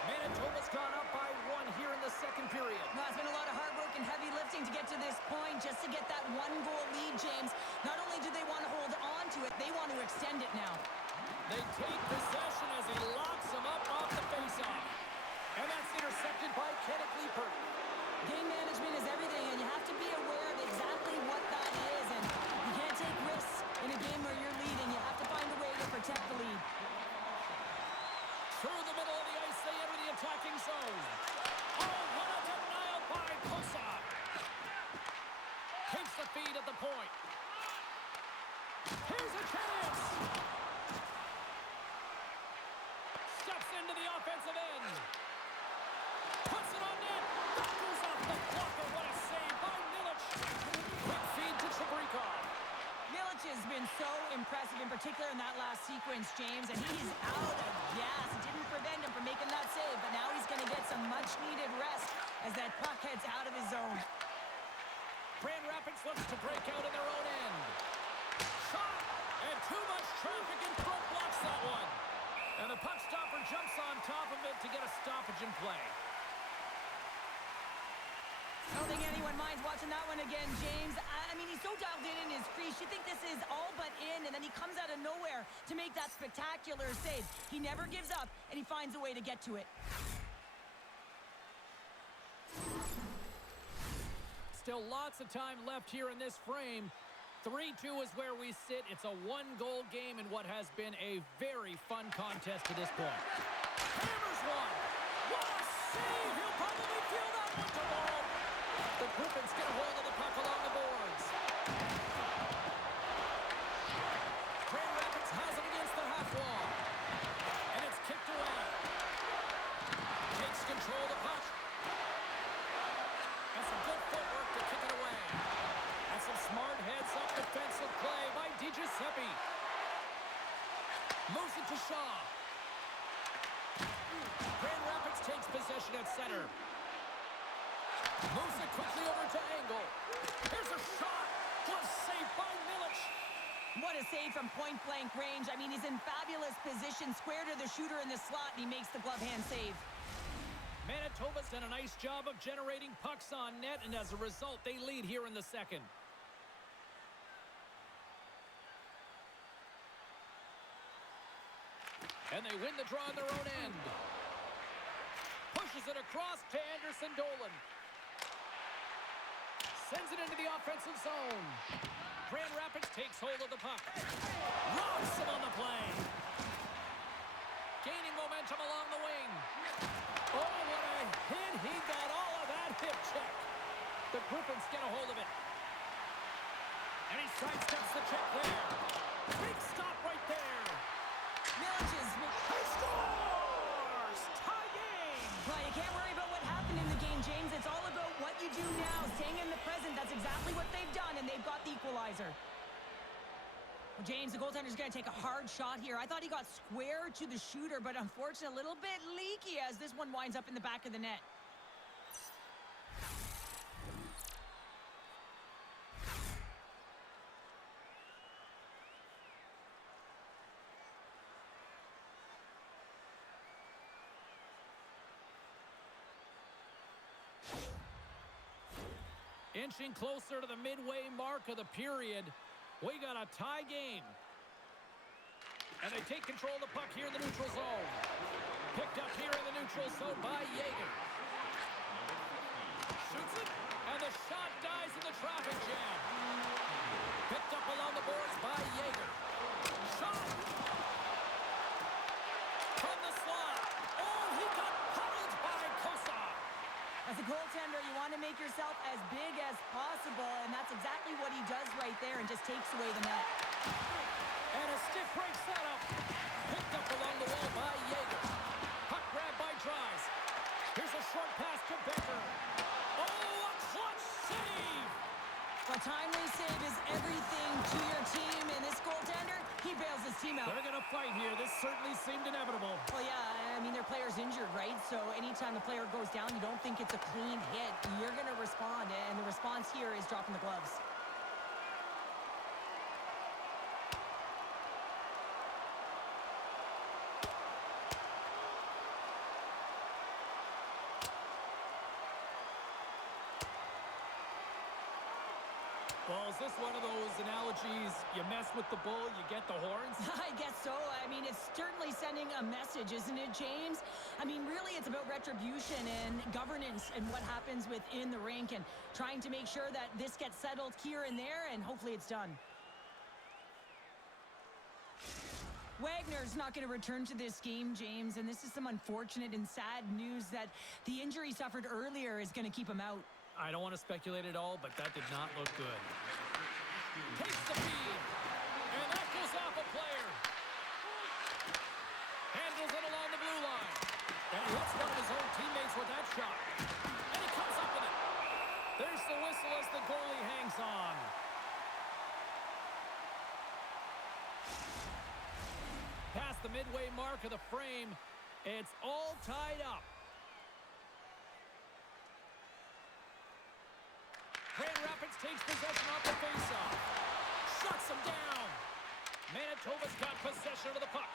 Manitoba's gone up by 1 here in the second period. No, it's been a lot of hard work and heavy lifting to get to this point, just to get that 1-goal lead, James. Not only do they want to hold on to it, they want to extend it now. They take possession as he locks him up off the faceoff. And that's intercepted by Kenneth Leeper. Game management is everything, and you have to be aware of exactly what that is. And you can't take risks in a game where you're leading. You have to find a way to protect the lead. Through the middle of the ice, they enter the attacking zone. Oh, what a denial by Posa. Takes the feed at the point. Here's a chance. Steps into the offensive end. Puts it on net. That goes off the blocker. What a save by Milic. Quick feed to Chabrikov. Milic has been so impressive, in particular in that last sequence, James, and he's out of gas. It didn't prevent him from making that save, but now he's going to get some much-needed rest as that puck heads out of his zone. Grand Rapids looks to break out in their own end. Shot! And too much traffic in front blocks that one. And the puck stopper jumps on top of it to get a stoppage in play. I don't think anyone minds watching that one again, James. I mean, he's so dialed in his crease. You think this is all but in, and then he comes out of nowhere to make that spectacular save. He never gives up, and he finds a way to get to it. Still lots of time left here in this frame. 3-2 is where we sit. It's a 1-goal game in what has been a very fun contest to this point. Hammers one. What a save! He'll probably feel that one tomorrow. The Griffins get a hold of the puck along the boards. Grand Rapids has it against the half wall. And it's kicked away. Takes control of the puck. And some good footwork to kick it away. And some smart heads-up defensive play by DiGiuseppe. Moves it to Shaw. Grand Rapids takes possession at center. Moves it quickly over to Angle. Here's a shot. Glove saved by Milic. What a save from point-blank range. I mean, he's in fabulous position, square to the shooter in the slot, and he makes the glove hand save. Manitoba's done a nice job of generating pucks on net, and as a result, they lead here in the second. And they win the draw on their own end. Pushes it across to Anderson Dolan. Sends it into the offensive zone. Grand Rapids takes hold of the puck. Rocks him on the play. Gaining momentum along the wing. Oh, what a hit. He got all of that hip check. The Griffins get a hold of it. And he sidesteps the check there. Big stop right there. Milic is... He scores! Tie game! Well, you can't worry about what happened in the game, James. It's all about what you do now, staying in the present. That's exactly what they've done, and they've got the equalizer. Well, James, the goaltender's going to take a hard shot here. I thought he got square to the shooter, but unfortunately, a little bit leaky as this one winds up in the back of the net. Inching closer to the midway mark of the period. We got a tie game. And they take control of the puck here in the neutral zone. Picked up here in the neutral zone by Yeager. Shoots it, and the shot dies in the traffic jam. Picked up along the boards by Yeager. shot! From the slot. Oh, he got pummeled by Kosa. As a goaltender, you want to make yourself as big as possible, and that's exactly what he does right there and just takes away the net. And a stiff break setup. Picked up along the wall by Yeager. Puck grabbed by Dries. Here's a short pass to Becker. Oh, a clutch save! A timely save is everything to your team, and this goaltender, he bails his team out. They're going to fight here. This certainly seemed inevitable. Well, yeah, I mean, their player's injured, right? So anytime the player goes down, you don't think it's a clean hit. You're going to respond, and the response here is dropping the gloves. Well, is this one of those analogies, you mess with the bull, you get the horns? I guess so. I mean, it's certainly sending a message, isn't it, James? I mean, really, it's about retribution and governance and what happens within the rink and trying to make sure that this gets settled here and there, and hopefully it's done. Wagner's not going to return to this game, James, and this is some unfortunate and sad news that the injury suffered earlier is going to keep him out. I don't want to speculate at all, but that did not look good. Takes the feed, and that goes off a player. Handles it along the blue line. And he hits one of his own teammates with that shot. And he comes up with it. There's the whistle as the goalie hangs on. Past the midway mark of the frame, it's all tied up. Grand Rapids takes possession off the faceoff. Shuts him down. Manitoba's got possession of the puck.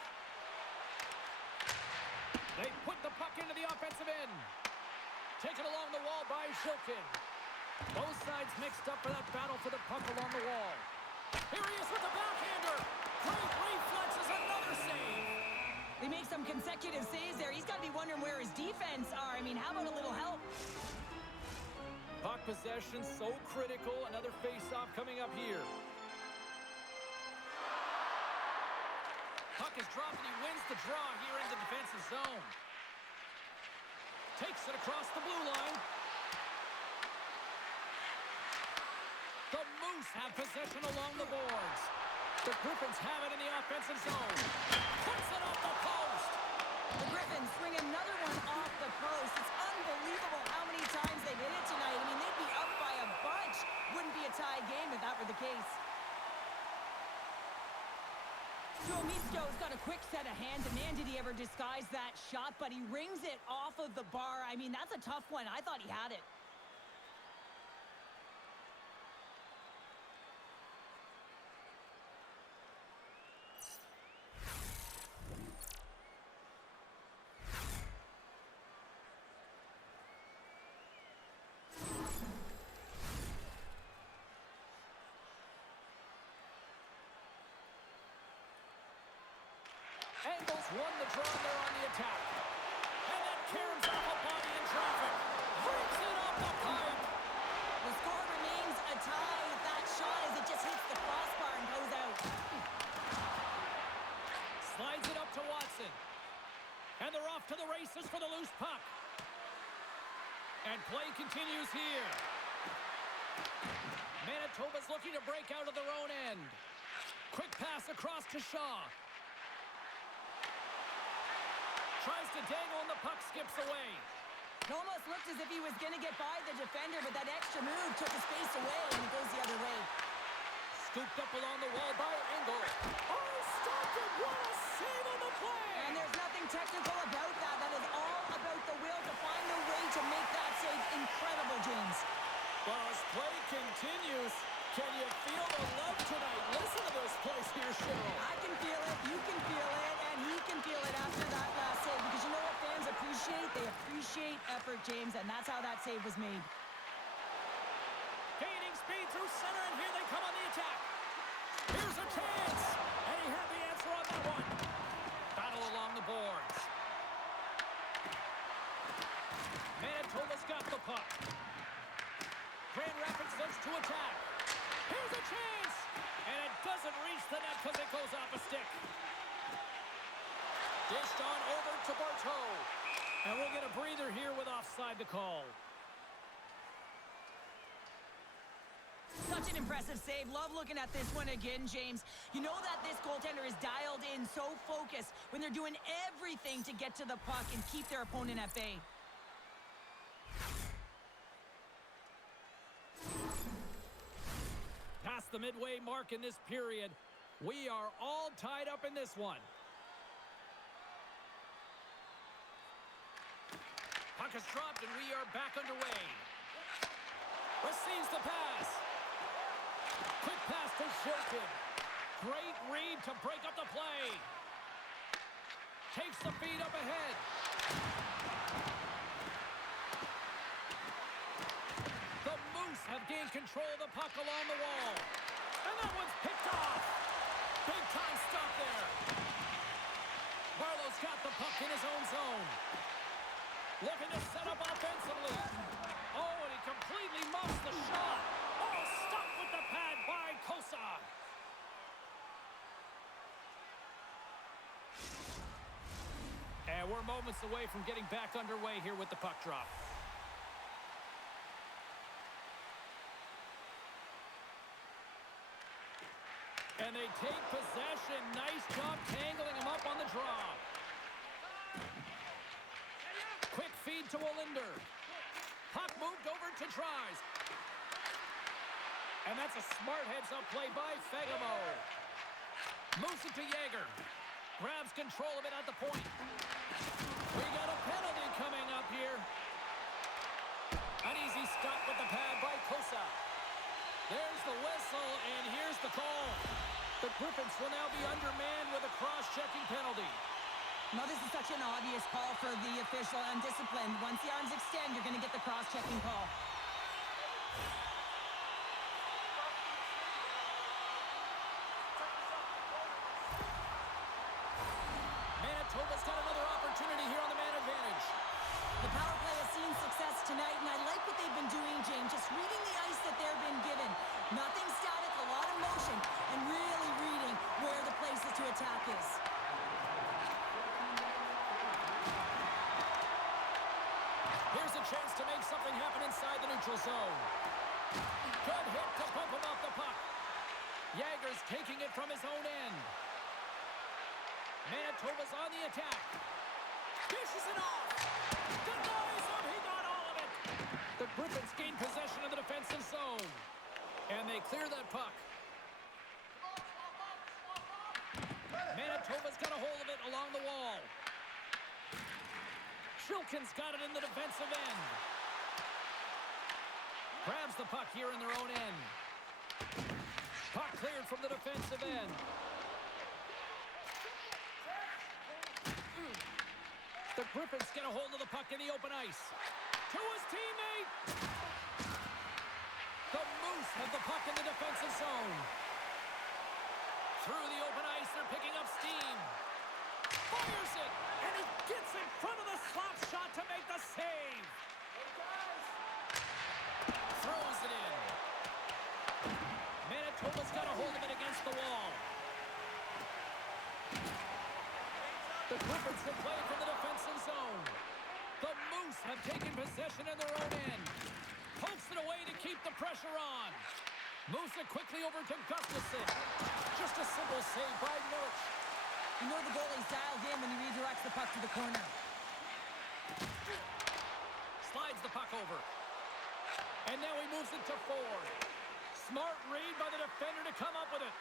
They put the puck into the offensive end. Taken along the wall by Shilkin. Both sides mixed up for that battle for the puck along the wall. Here he is with the backhander. Great reflexes, another save. They make some consecutive saves there. He's got to be wondering where his defense are. I mean, how about a little help? Puck possession so critical. Another face-off coming up here. Puck is dropped and he wins the draw here in the defensive zone. Takes it across the blue line. The Moose have possession along the boards. The Griffins have it in the offensive zone. Puts it off the post. The Griffins swing another one off the post. It's unbelievable how many times they've hit it tonight. I mean, they'd be up by a bunch. Wouldn't be a tie game if that were the case. Tuomisto's got a quick set of hands, and man, did he ever disguise that shot, but he rings it off of the bar. I mean, that's a tough one. I thought he had it. Angles won the draw there on the attack. And then caroms off a body in traffic. Brings it off the pipe. The score remains a tie with that shot as it just hits the crossbar and goes out. Slides it up to Watson. And they're off to the races for the loose puck. And play continues here. Manitoba's looking to break out of their own end. Quick pass across to Shaw. Tries to dangle and the puck skips away. It almost looked as if he was going to get by the defender, but that extra move took his space away and it goes the other way. Scooped up along the wall by Engel. Oh, stopped it! What a save on the play! And there's nothing technical about that. That is all about the will to find a way to make that save incredible, James. Well, as play continues, can you feel the love tonight? Listen to this place here, Cheryl. I can feel it, you can feel it, and he can feel it after that last save. Because you know what fans appreciate? They appreciate effort, James, and that's how that save was made. Gaining speed through center, and here they come on the attack. Here's a chance, and he had the answer on that one. Battle along the boards. Manitoba's got the puck. Grand Rapids looks to attack. Here's a chance. And it doesn't reach the net because it goes off a stick. Dished on over to Barteau. And we'll get a breather here with offside to call. Such an impressive save. Love looking at this one again, James. You know that this goaltender is dialed in, so focused when they're doing everything to get to the puck and keep their opponent at bay. Past the midway mark in this period, we are all tied up in this one. Puck is dropped and we are back underway. Receives the pass. Quick pass to Shilton. Great read to break up the play. Takes the feed up ahead. The Moose have gained control of the puck along the wall. And that one's picked off. Big time stop there. Barlow's got the puck in his own zone. Looking to set up offensively. Oh, and he completely muffs the shot. Oh, stopped with the pad by Kosa. And we're moments away from getting back underway here with the puck drop. And they take possession. Nice job tangling him up on the draw. Quick feed to Wallinder. Puck moved over to Tries. And that's a smart heads-up play by Fagemo. Moves it to Yager. Grabs control of it at the point. We got a penalty coming up here. An easy stop with the pad by Kosa. There's the whistle, and here's the call. The Griffins will now be undermanned with a cross-checking penalty. Now, this is such an obvious call for the official, undisciplined. Once the arms extend, you're going to get the cross-checking call. Manitoba's got another opportunity here on the man advantage. The power play has seen success tonight, and I like what they've been doing, James. Just reading the ice that they've been given. Nothing static, a lot of motion, and really reading where the places to attack is. Here's a chance to make something happen inside the neutral zone. Good hit to pump him off the puck. Yager's taking it from his own end. Manitoba's on the attack. Dishes it off. Denies him. He got all of it. The Griffins gain possession of the defensive zone. And they clear that puck. Manitoba's got a hold of it along the wall. Shilton's got it in the defensive end. Grabs the puck here in their own end. Puck cleared from the defensive end. The Griffins get a hold of the puck in the open ice. To his teammate. The Moose have the puck in the defensive zone. Through the open ice, they're picking up steam. Fires it, and he gets in front of the slap shot to make the save. Throws it in. Manitoba's got a hold of it against the wall. The Griffins have played from the defensive zone. The Moose have taken possession in their own end. Pokes it away to keep the pressure on. Moves it quickly over to Gustafsson. Just a simple save by Nurse. You know the goalie's dialed in when he redirects the puck to the corner. Slides the puck over. And now he moves it to Ford. Smart read by the defender to come up with it.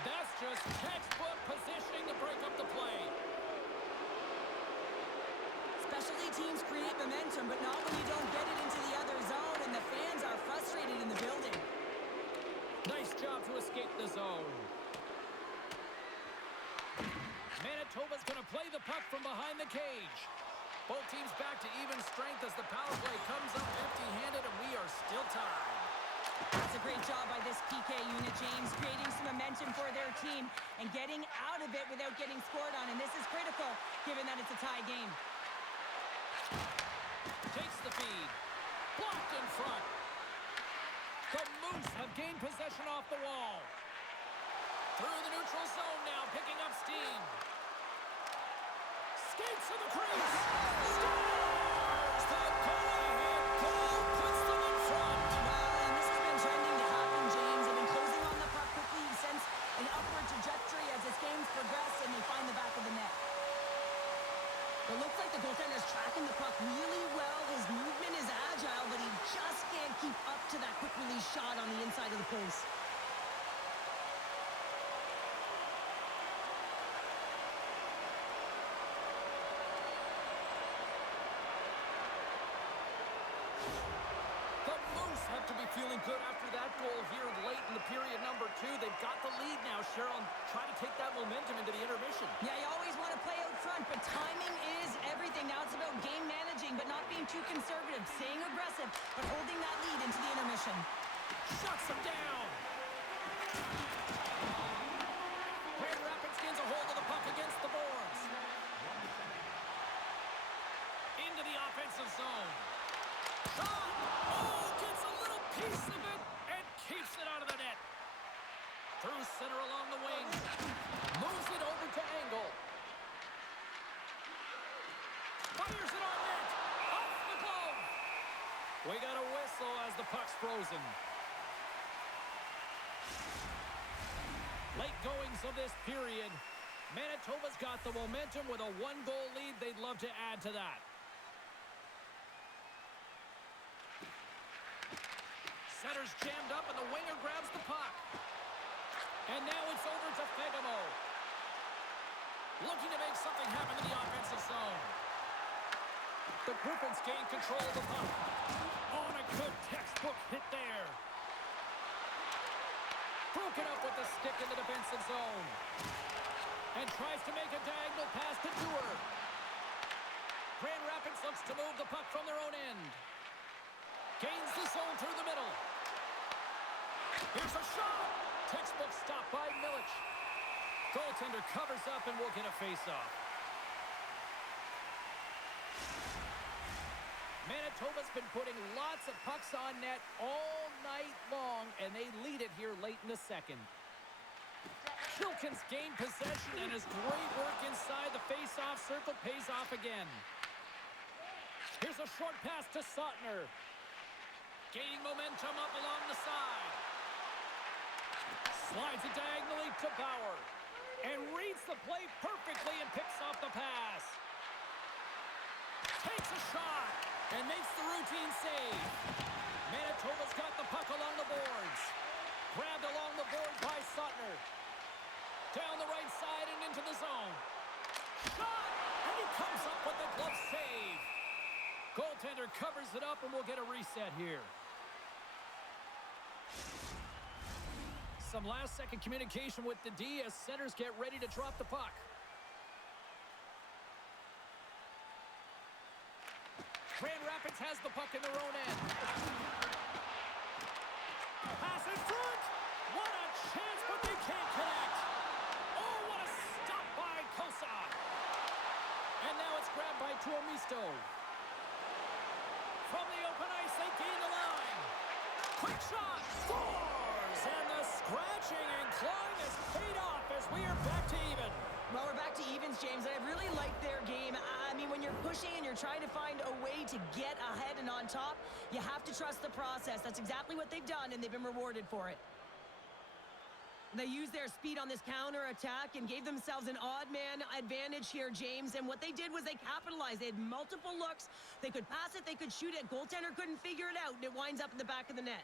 That's just textbook positioning to break up the play. Specialty teams create momentum, but not when you don't get it into the other zone, and the fans are frustrated in the building. Nice job to escape the zone. Manitoba's going to play the puck from behind the cage. Both teams back to even strength as the power play comes up empty-handed, and we are still tied. That's a great job by this PK unit, James, creating some momentum for their team and getting out of it without getting scored on, and this is critical given that it's a tie game. Takes the feed. Blocked in front. The Moose have gained possession off the wall. Through the neutral zone now, picking up steam. Skates to the crease. Scores! The go-ahead goal puts them in front. Well, and this has been trending to happen, James. They've been closing on the puck quickly since an upward trajectory as this game's progressed, and they find the back of the net. It looks like the goaltender's tracking the puck really well. His movement is agile, but he just can't keep up to that quick release shot on the inside of the post. The Moose have to be feeling good after that goal here late in the period number 2. They've got the lead now, Cheryl, and trying to take that momentum into the intermission. Yeah, you always want to play out front, but timing is everything. Now it's about game managing, but not being too conservative, staying aggressive, but holding that lead into the intermission. Shuts them down. Grand Rapids gains a hold of the puck against the boards. Into the offensive zone. Shot! Oh, gets a little piece of it and keeps it out of the net. Through center along the wing. Moves it over to Angle. Fires it on net. Off the glove. We got a whistle as the puck's frozen. Late goings of this period. Manitoba's got the momentum with a 1-goal lead. They'd love to add to that. Center's jammed up and the winger grabs the puck. And now it's over to Fegamo. Looking to make something happen in the offensive zone. The Griffins gain control of the puck. On a good textbook hit there. Broken up with the stick in the defensive zone. And tries to make a diagonal pass to Dewar. Grand Rapids looks to move the puck from their own end. Gains the zone through the middle. Here's a shot. Textbook stop by Milic. Goaltender covers up and will get a face-off. Manitoba's been putting lots of pucks on net all night long, and they lead it here late in the second. Kilkins gained possession, and his great work inside the face-off circle pays off again. Here's a short pass to Sautner. Gaining momentum up along the side. Slides it diagonally to Bauer. And reads the play perfectly and picks off the pass. Takes a shot and makes the routine save. Manitoba's got the puck along the boards. Grabbed along the board by Sautner. Down the right side and into the zone. Shot! And he comes up with the glove save. Goaltender covers it up and we'll get a reset here. Some last-second communication with the D as centers get ready to drop the puck. Grand Rapids has the puck in their own end. Pass in front! What a chance, but they can't connect! Oh, what a stop by Kosa! And now it's grabbed by Tuomisto. From the open ice, they gain the line. Quick shot! Scores! And the scratching and clawing has paid off as we are back to even. Well, we're back to evens, James, and I really like their game. I mean, when you're pushing and you're trying to find a way to get ahead and on top, you have to trust the process. That's exactly what they've done, and they've been rewarded for it. They used their speed on this counter-attack and gave themselves an odd-man advantage here, James. And what they did was they capitalized. They had multiple looks. They could pass it. They could shoot it. Goaltender couldn't figure it out, and it winds up in the back of the net.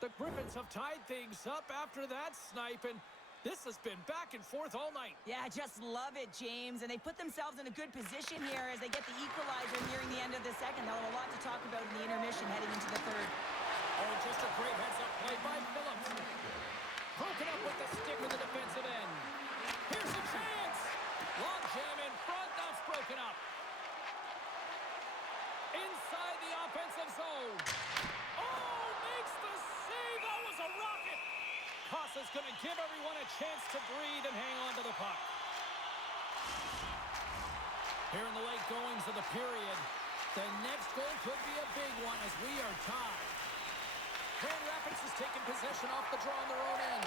The Griffins have tied things up after that snipe, and this has been back and forth all night. Yeah, I just love it, James. And they put themselves in a good position here as they get the equalizer nearing the end of the second. They'll have a lot to talk about in the intermission heading into the third. Oh, just a great heads-up play by Phillips. Broken up with the stick in the defensive end. Here's a chance. Long jam in front. That's broken up. Inside the offensive zone. Oh, makes the save. That was a rocket. Costa's going to give everyone a chance to breathe and hang on to the puck. Here in the late goings of the period, The next goal could be a big one as we are tied. Grand Rapids has taken possession off the draw on their own end.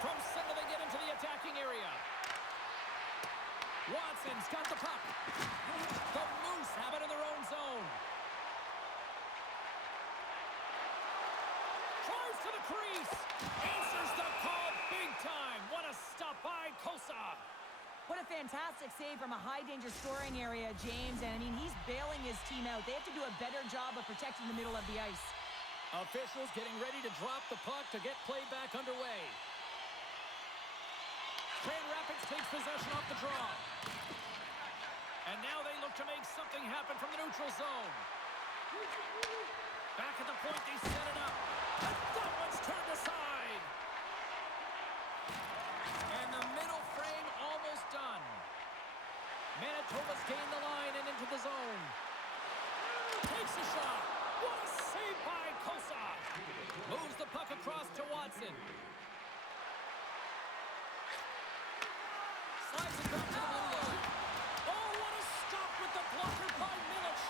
From center, they get into the attacking area. Watson's got the puck. The Moose have it in their own zone. Drives to the crease. Answers the call big time. What a stop by Kosa. What a fantastic save from a high-danger scoring area, James. And, I mean, he's bailing his team out. They have to do a better job of protecting the middle of the ice. Officials getting ready to drop the puck to get play back underway. Grand Rapids takes possession off the draw. And now they look to make something happen from the neutral zone. Back at the point, they set it up. And that one's turned aside. And the middle frame almost done. Manitoba's gained the line and into the zone. Takes a shot. What a save by Kosa. Moves the puck across to Watson. Slides it back to the blue line. Oh, what a stop with the blocker by Milic.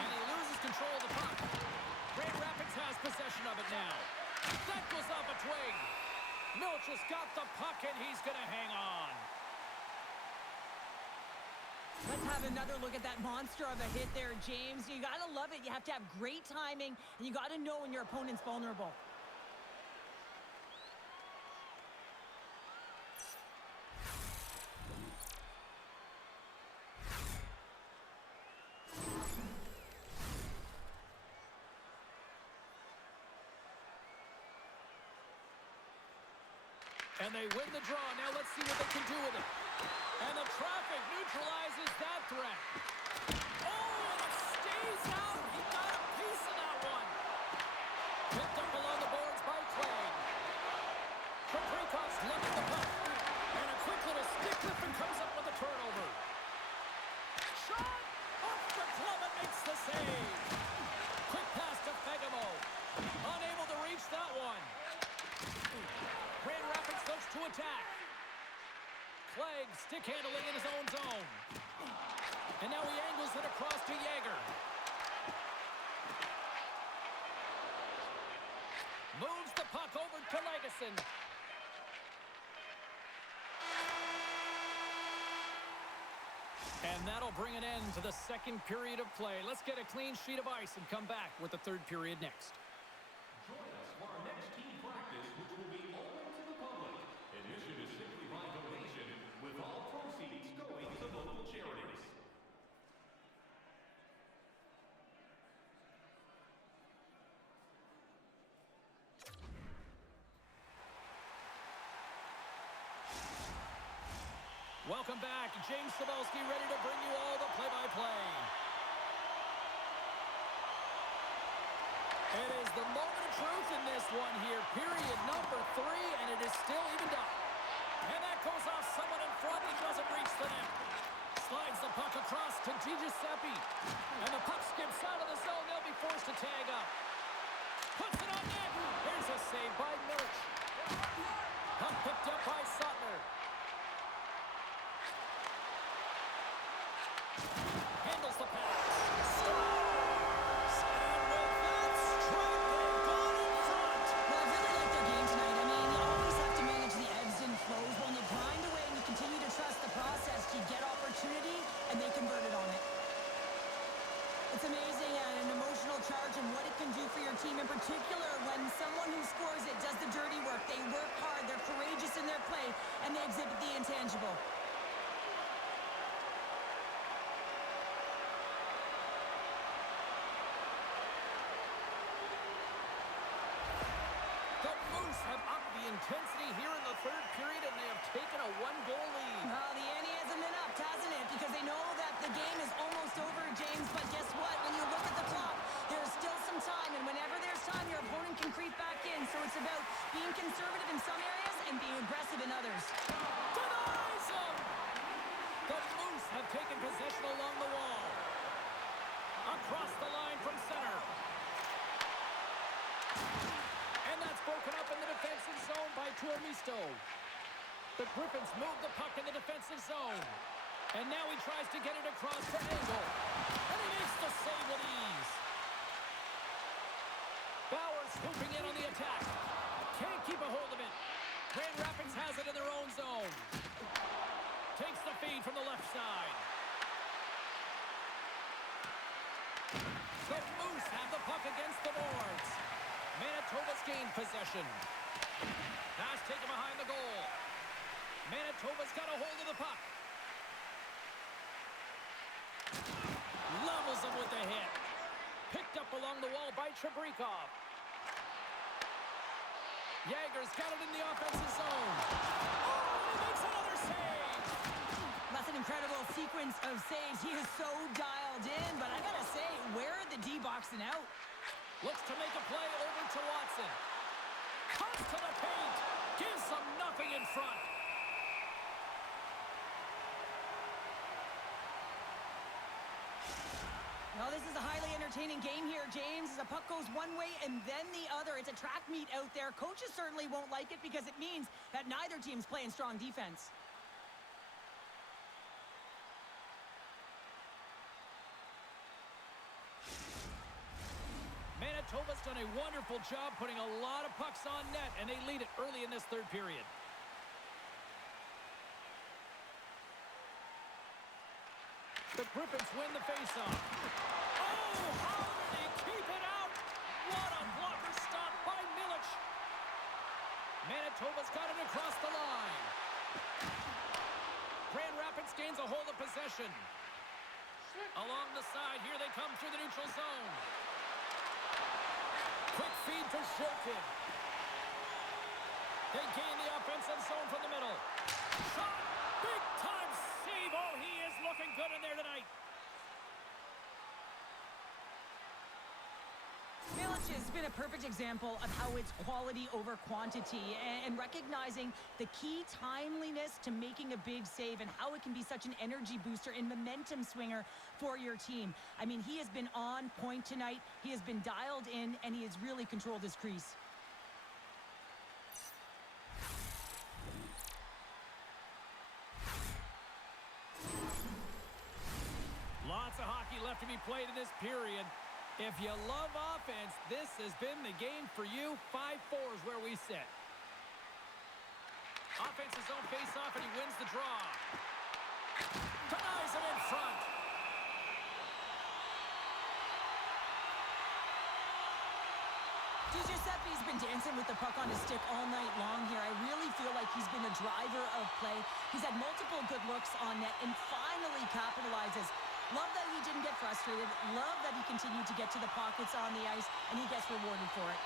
And he loses control of the puck. Grand Rapids has possession of it now. That goes off a twig. Milic has got the puck, and he's going to hang on. Let's have another look at that monster of a hit there, James. You got to love it. You have to have great timing, and you got to know when your opponent's vulnerable. And they win the draw. Now let's see what they can do with it. And the traffic neutralizes that threat. Oh, and it stays out. He got a piece of that one. Picked up along the boards by Clegg. Kaprikov's left the puck. And a quick little stick lift and comes up with a turnover. Shot off the glove and makes the save. Quick pass to Fagemo. Unable to reach that one. Grand Rapids looks to attack. Clegg stick handling in his own zone. And now he angles it across to Yager. Moves the puck over to Legason. And that'll bring an end to the second period of play. Let's get a clean sheet of ice and come back with the third period next. Join us for our next team practice, which will be open to the public. Admission is simply by donation, with all proceeds going to local charities. Welcome back. James Cybulski ready to bring you all the play-by-play. It is the moment of truth in this one here. Period number 3, and it is still evened up. And that goes off someone in front that doesn't reach the net. Slides the puck across to DiGiuseppe. And the puck skips out of the zone. They'll be forced to tag up. Puts it on net. Here's a save by Milic. Puck picked up by Suttner. Handles the pass. Scores! And with that strike, they've gone in front. Well, I really like their game tonight. I mean, you always have to manage the ebbs and flows. When you grind away and you continue to trust the process, you get opportunity, and they converted on it. It's amazing an emotional charge and what it can do for your team, in particular when someone who scores it does the dirty work. They work hard, they're courageous in their play, and they exhibit the intangible. The Moose have upped the intensity here in the third period, and they have taken a 1-goal lead. Well, the ante hasn't been upped, hasn't it? Because they know that the game is almost over, James. But guess what? When you look at the clock, there's still some time. And whenever there's time, your opponent can creep back in. So it's about being conservative in some areas and being aggressive in others. Denies him! The Moose have taken possession along the wall. Across the line from center. And that's broken up in the defensive zone by Tuomisto. The Griffins move the puck in the defensive zone. And now he tries to get it across to Engel. Makes the save with ease. Bauer swooping in on the attack. Can't keep a hold of it. Grand Rapids has it in their own zone. Takes the feed from the left side. The Moose have the puck against the boards. Manitoba's gained possession. Pass taken behind the goal. Manitoba's got a hold of the puck. Levels him with the hit. Picked up along the wall by Chabrikov. Jager's got it in the offensive zone. Oh, he makes another save! That's an incredible sequence of saves. He is so dialed in, but I gotta say, where are the D-boxing out? Looks to make a play over to Watson. Cuts to the paint. Gives them nothing in front. Well, this is a highly entertaining game here, James. As the puck goes one way and then the other. It's a track meet out there. Coaches certainly won't like it because it means that neither team's playing strong defense. Manitoba's done a wonderful job putting a lot of pucks on net, and they lead it early in this third period. The Griffins win the faceoff. Oh, how did he keep it out? What a blocker stop by Milic. Manitoba's got it across the line. Grand Rapids gains a hold of possession. Along the side, here they come through the neutral zone. Quick feed to Shilkin. They gain the offensive zone from the middle. Shot! Big time save! Oh, he is looking good in there tonight. Milic has been a perfect example of how it's quality over quantity and recognizing the key timeliness to making a big save and how it can be such an energy booster and momentum swinger for your team. I mean, he has been on point tonight. He has been dialed in, and he has really controlled his crease. Lots of hockey left to be played in this period. If you love offense, this has been the game for you. 5-4 is where we sit. Offensive zone face-off, and he wins the draw. Denies him in front. Giuseppe's been dancing with the puck on his stick all night long here. I really feel like he's been the driver of play. He's had multiple good looks on net and finally capitalizes. Love that he didn't get frustrated. Love that he continued to get to the pockets on the ice, and he gets rewarded for it.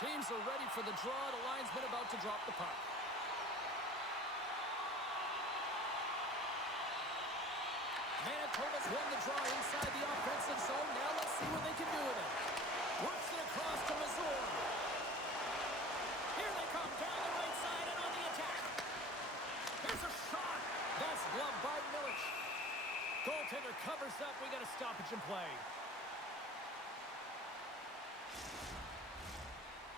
Teams are ready for the draw. The linesman about to drop the puck. Manitoba's won the draw inside the offensive zone. Now let's see what they can do with it. Works it across to Missouri. Here they come down the right side and on the attack. Here's a shot. That's gloved by Milic. Goaltender covers up. We got a stoppage in play.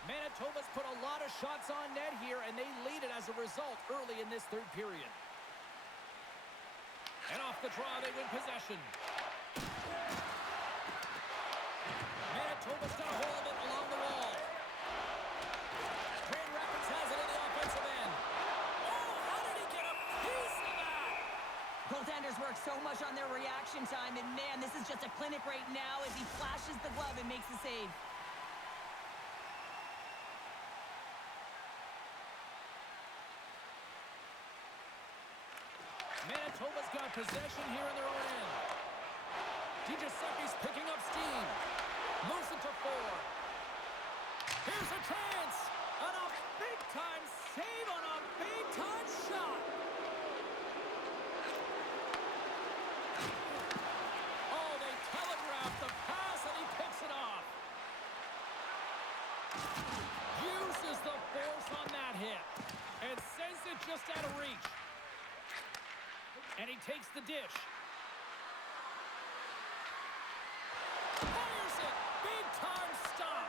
Manitoba's put a lot of shots on net here, and they lead it as a result early in this third period. And off the draw, they win possession. Manitoba's got a hold of it along the wall. Grand Rapids has it in the offensive end. Oh, how did he get a piece of that? Goaltenders work so much on their reaction time, and man, this is just a clinic right now as he flashes the glove and makes the save. Manitoba's got possession here in their own end. DiGiuseppe's picking up steam. Moves it to 4. Here's a chance. And a big-time save on a big-time shot. Oh, they telegraphed the pass, and he picks it off. Uses the force on that hit. And sends it just out of reach. And he takes the dish. Fires it! Big time stop!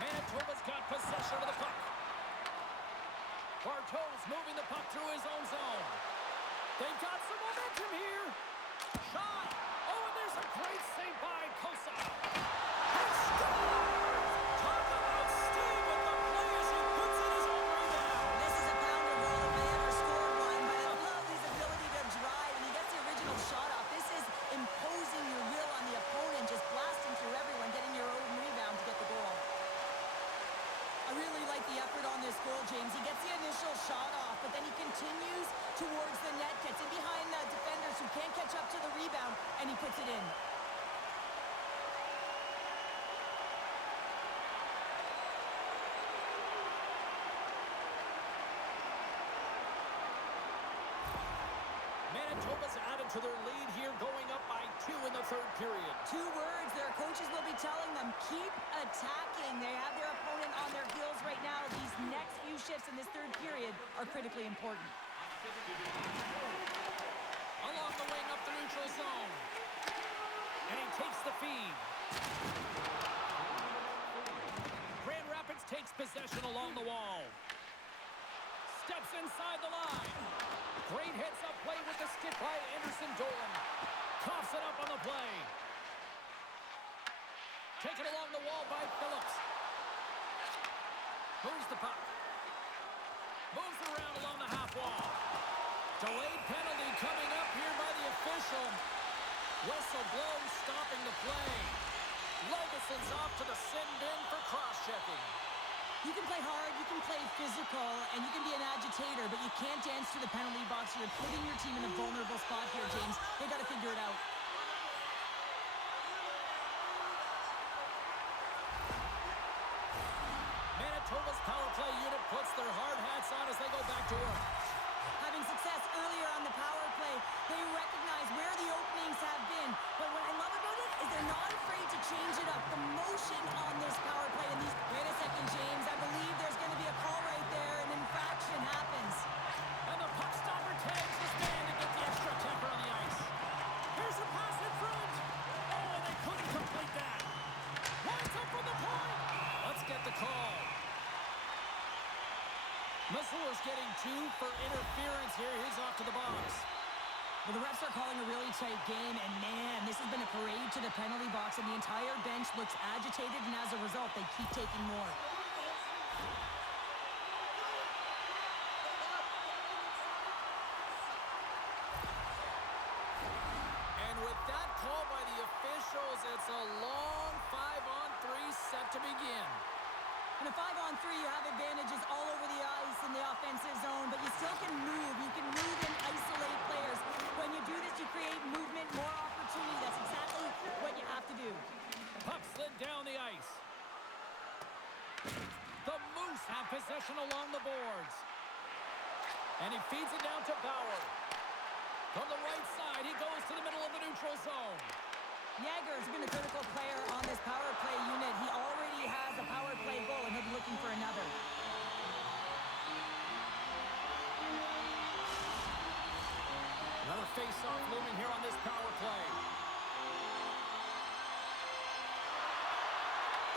Manitoba's got possession of the puck. Bartow's moving the puck through his own zone. They've got some momentum here. Shot. Oh, and there's a great save by Kosa. He scores! Talk about Steve with the play as he puts in his own rebound. This is a pounder goal if I ever scored one, but I love his ability to drive, and he gets the original shot off. This is imposing your will on the opponent, just blasting through everyone, getting your own rebound to get the goal. I really like the effort on this goal, James. He gets the initial shot off, but then he continues towards the net, gets in behind the defenders who can't catch up to the rebound, and he puts it in. Manitoba's added to their lead here, going up by 2 in the third period. 2 words their coaches will be telling them: keep attacking. They have their opponent on their heels right now. These next few shifts in this third period are critically important. Along the wing up the neutral zone. And he takes the feed. Grand Rapids takes possession along the wall. Steps inside the line. Great heads-up play with the stick by Anderson Dolan. Coughs it up on the play. Taken along the wall by Phillips. Moves the puck. Moves it around along the half wall. Delayed penalty coming up here by the official. Whistle blows, stopping the play. Logason's off to the sin bin for cross-checking. You can play hard, you can play physical, and you can be an agitator, but you can't dance to the penalty box. You're putting your team in a vulnerable spot here, James. They got to figure it out. Manitoba's power play unit puts their hard hats on as they go back to work. Having success earlier on the power play, they recognize where the openings have been. But what I love about it is they're not afraid to change it up. The motion on this power play and these... Wait a second, James. I believe there's going to be a call right there. An infraction happens. And the puck stopper tags this man to get the extra temper on the ice. Here's a pass in front. Oh, and they couldn't complete that. Winds up from the point. Let's get the call. Mazur's getting 2 for interference here. He's off to the box. Well, the refs are calling a really tight game, and man, this has been a parade to the penalty box, and the entire bench looks agitated, and as a result, they keep taking more. And with that call by the officials, it's a long 5-on-3 set to begin. In a 5-on-3, you have advantages all over the ice in the offensive zone, but you still can move. You can move and isolate players. When you do this, you create movement, more opportunity. That's exactly what you have to do. Puck slid down the ice. The Moose have possession along the boards. And he feeds it down to Bauer. From the right side, he goes to the middle of the neutral zone. Jagger has been a critical player on this power play unit. He already has a power play goal, and he'll be looking for another. Another face-off looming here on this power play.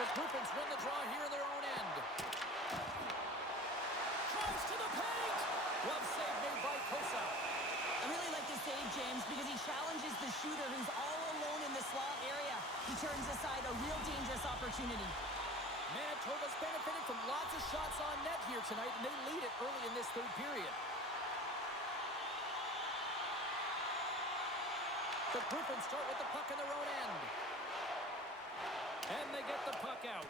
The Groupings win the draw here in their own end. Drives to the paint. Glove save made by Kosa. I really like this save, James, because he challenges the shooter who's all alone in the slot area. He turns aside a real dangerous opportunity. Manitoba's benefited from lots of shots on net here tonight, and they lead it early in this third period. The Groupings start with the puck in their own end. And they get the puck out.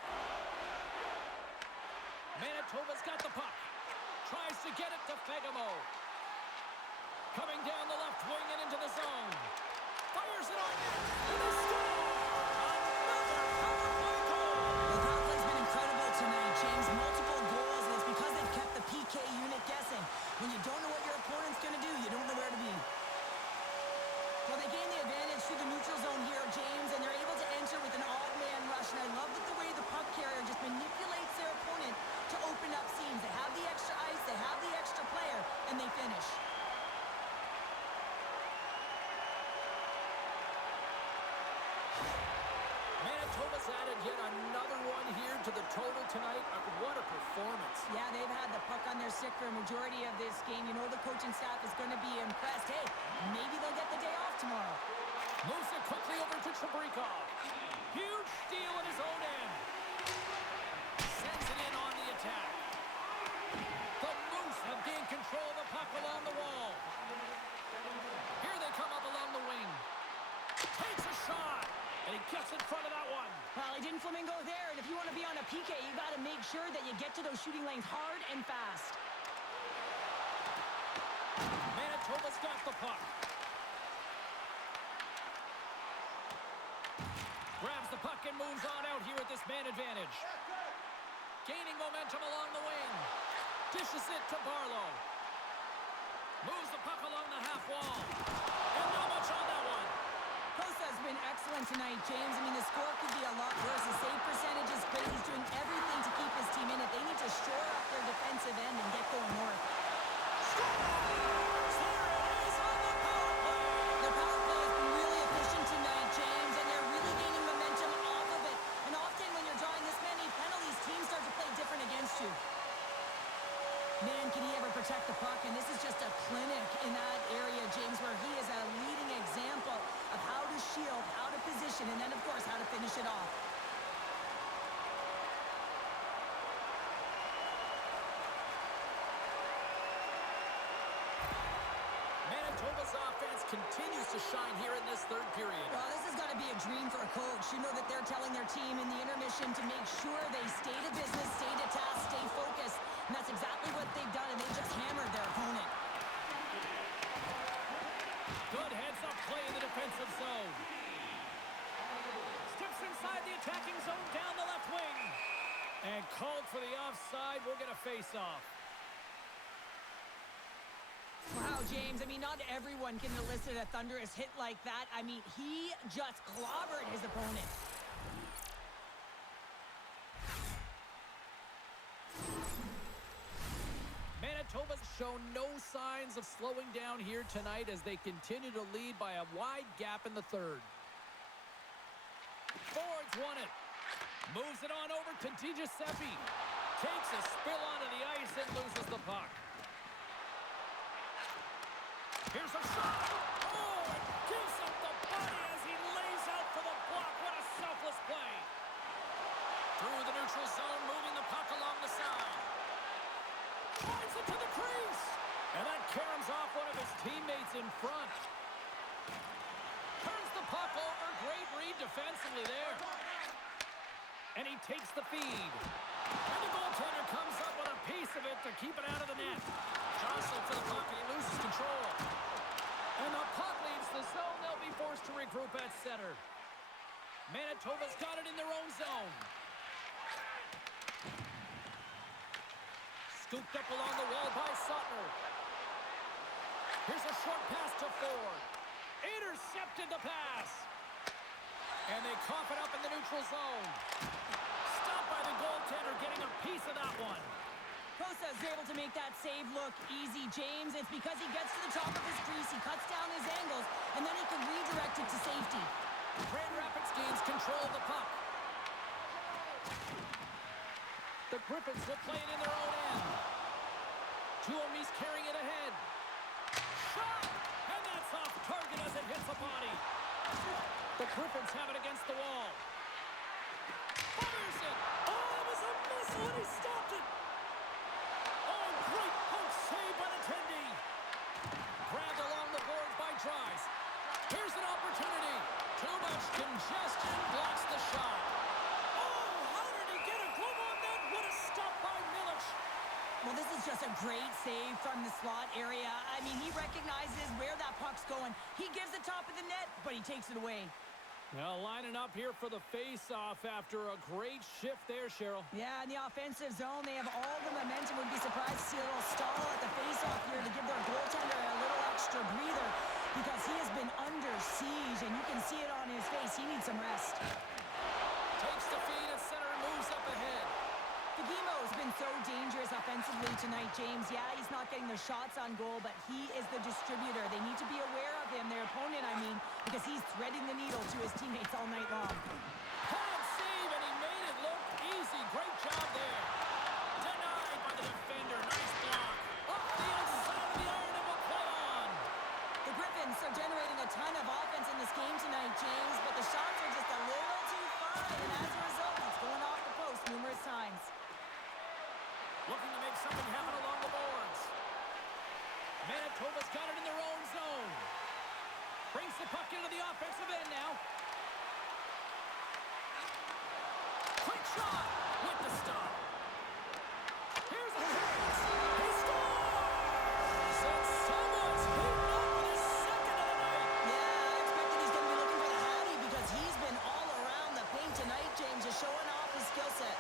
Manitoba's got the puck. Tries to get it to Fagemo. Coming down the left wing and into the zone. Fires it on net. And they score! Another power play goal! The power play's been incredible tonight, James. Multiple goals, and it's because they've kept the PK unit guessing. When you don't know what your opponent's going to do, you don't know where to be. Well, they gain the advantage through the neutral zone here, James, and they're able to enter with an odd man rush. And I love the way the puck carrier just manipulates their opponent to open up seams. They have the extra ice, they have the extra player, and they finish. Manitoba's added yet another one here to the total tonight, what a performance. Yeah, they've had the puck on their stick for a majority of this game. You know the coaching staff is going to be impressed. Hey, maybe they'll get the day off tomorrow. Moves it quickly over to Chabrikov. Huge steal at his own end. Sends it in on the attack. The Moose have gained control of the puck along the wall. Here they come up along the wing. Takes a shot, and he gets in front of that one. Well, he didn't flamingo there, and if you want to be on a PK, you got to make sure that you get to those shooting lanes hard and fast. Manitoba's got the puck. Grabs the puck and moves on out here at this man advantage. Gaining momentum along the wing. Dishes it to Barlow. Moves the puck along the half wall. And not much on that one. Costa has been excellent tonight, James. I mean, the score could be a lot worse. The save percentage is great. He's doing everything to keep his team in it. They need to shore up their defensive end and get going north. Their power play has been really efficient tonight, James, and they're really gaining momentum off of it. And often when you're drawing this many penalties, teams start to play different against you. Man, can he ever protect the puck? And this is just a clinic in that area, James, where he is a leading example of how to shield, how to position, and then, of course, how to finish it off. Manitoba's offense continues to shine here in this third period. Well, this has got to be a dream for a coach. You know that they're telling their team in the intermission to make sure they stay to business, stay to task, stay focused. And that's exactly what they've done, and they just hammered their opponent. Good heads-up play in the defensive zone. Steps inside the attacking zone down the left wing. And called for the offside. We'll get a face-off. Wow, James, I mean, not everyone can elicit a thunderous hit like that. I mean, he just clobbered his opponent. Manitoba's shown no signs of slowing down here tonight as they continue to lead by a wide gap in the third. Ford's won it. Moves it on over to DiGiuseppe. Takes a spill onto the ice and loses the puck. Here's a shot. Oh, it gives up the body as he lays out for the block. What a selfless play. Through the neutral zone, moving the puck along the side. Drives it to the crease. And that caroms off one of his teammates in front. Turns the puck over. Great read defensively there. And he takes the feed. And the goaltender comes up with a piece of it to keep it out of the net. Jostling for the puck, and he loses control. And the puck leaves the zone. They'll be forced to regroup at center. Manitoba's got it in their own zone. Scooped up along the wall by Sutter. Here's a short pass to Ford. Intercepted the pass. And they cough it up in the neutral zone. Stopped by the goaltender, getting a piece of that one. Costa is able to make that save look easy, James. It's because he gets to the top of his crease, he cuts down his angles, and then he can redirect it to safety. Grand Rapids gains control of the puck. The Griffins will play it in their own end. Tuomi's carrying it ahead. Shot! And that's off target as it hits the body. The Griffins have it against the wall. Fires it! Oh, it was a missile and he stopped it! Oh, great poke save by the Tendy. Grabbed along the boards by Trice. Here's an opportunity. Too much congestion blocks the shot. Oh, how did he get a glove on that? What a stop by Milic. Well, this is just a great save from the slot area. I mean, he recognizes where that puck's going. He gives the top of the net, but he takes it away. Now lining up here for the face-off after a great shift there, Cheryl. Yeah, in the offensive zone, they have all the momentum. Would be surprised to see a little stall at the face-off here to give their goaltender a little extra breather because he has been under siege, and you can see it on his face. He needs some rest. Takes the feed at center and moves up ahead. Fagemo has been so dangerous offensively tonight, James. Yeah, he's not getting the shots on goal, but he is the distributor. They need to be aware of him, their opponent, I mean, because he's threading the needle to his teammates all night long. Hard save, and he made it look easy. Great as a result, it's going off the post numerous times. Looking to make something happen along the boards. Manitoba's got it in their own zone. Brings the puck into the offensive end now. Quick shot with the stop. Here's a chance. He scores! And someone's heating up with his second of the night. Yeah, I expected he's going to be looking for the Hattie because he's been all around the paint tonight, James, just showing off his skill set.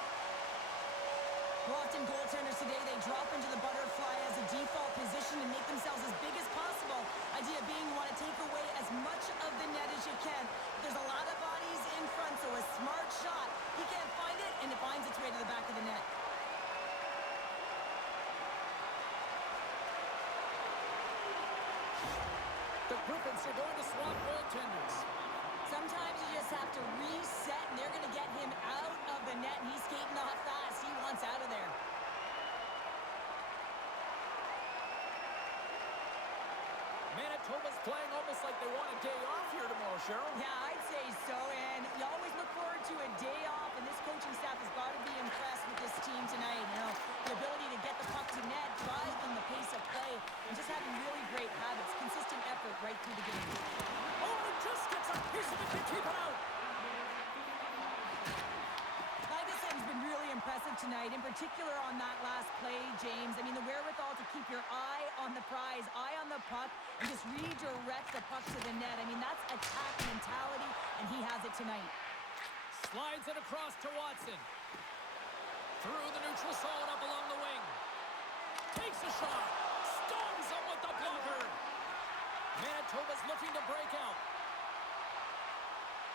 Well, often goaltenders today, they drop into the butterfly as a default position and make themselves as big as possible. Idea being you want to take away as much of the net as you can. There's a lot of bodies in front, so a smart shot. He can't find it, and it finds its way to the back of the net. The Griffins are going to swap goaltenders. Sometimes you just have to reset, and they're going to get him out of the net, and he's skating off fast. He wants out of there. Manitoba's playing almost like they want a day off here tomorrow, Cheryl. Yeah, I'd say so, and you always look forward to a day off, and this coaching staff has got to be impressed with this team tonight. You know, the ability to get the puck to net, drive in the pace of play, and just having really great habits, consistent effort right through the game. Oh, and it just gets a piece of it to keep it out. Ferguson's been really impressive tonight, in particular on that last play, James. I mean, the wherewithal to keep your eye on the prize, eye on the puck, and just redirect the puck to the net. I mean, that's attack mentality, and he has it tonight. Slides it across to Watson. Through the neutral zone, up along the wing. Takes a shot. Storms him with the blocker. Manitoba's looking to break out.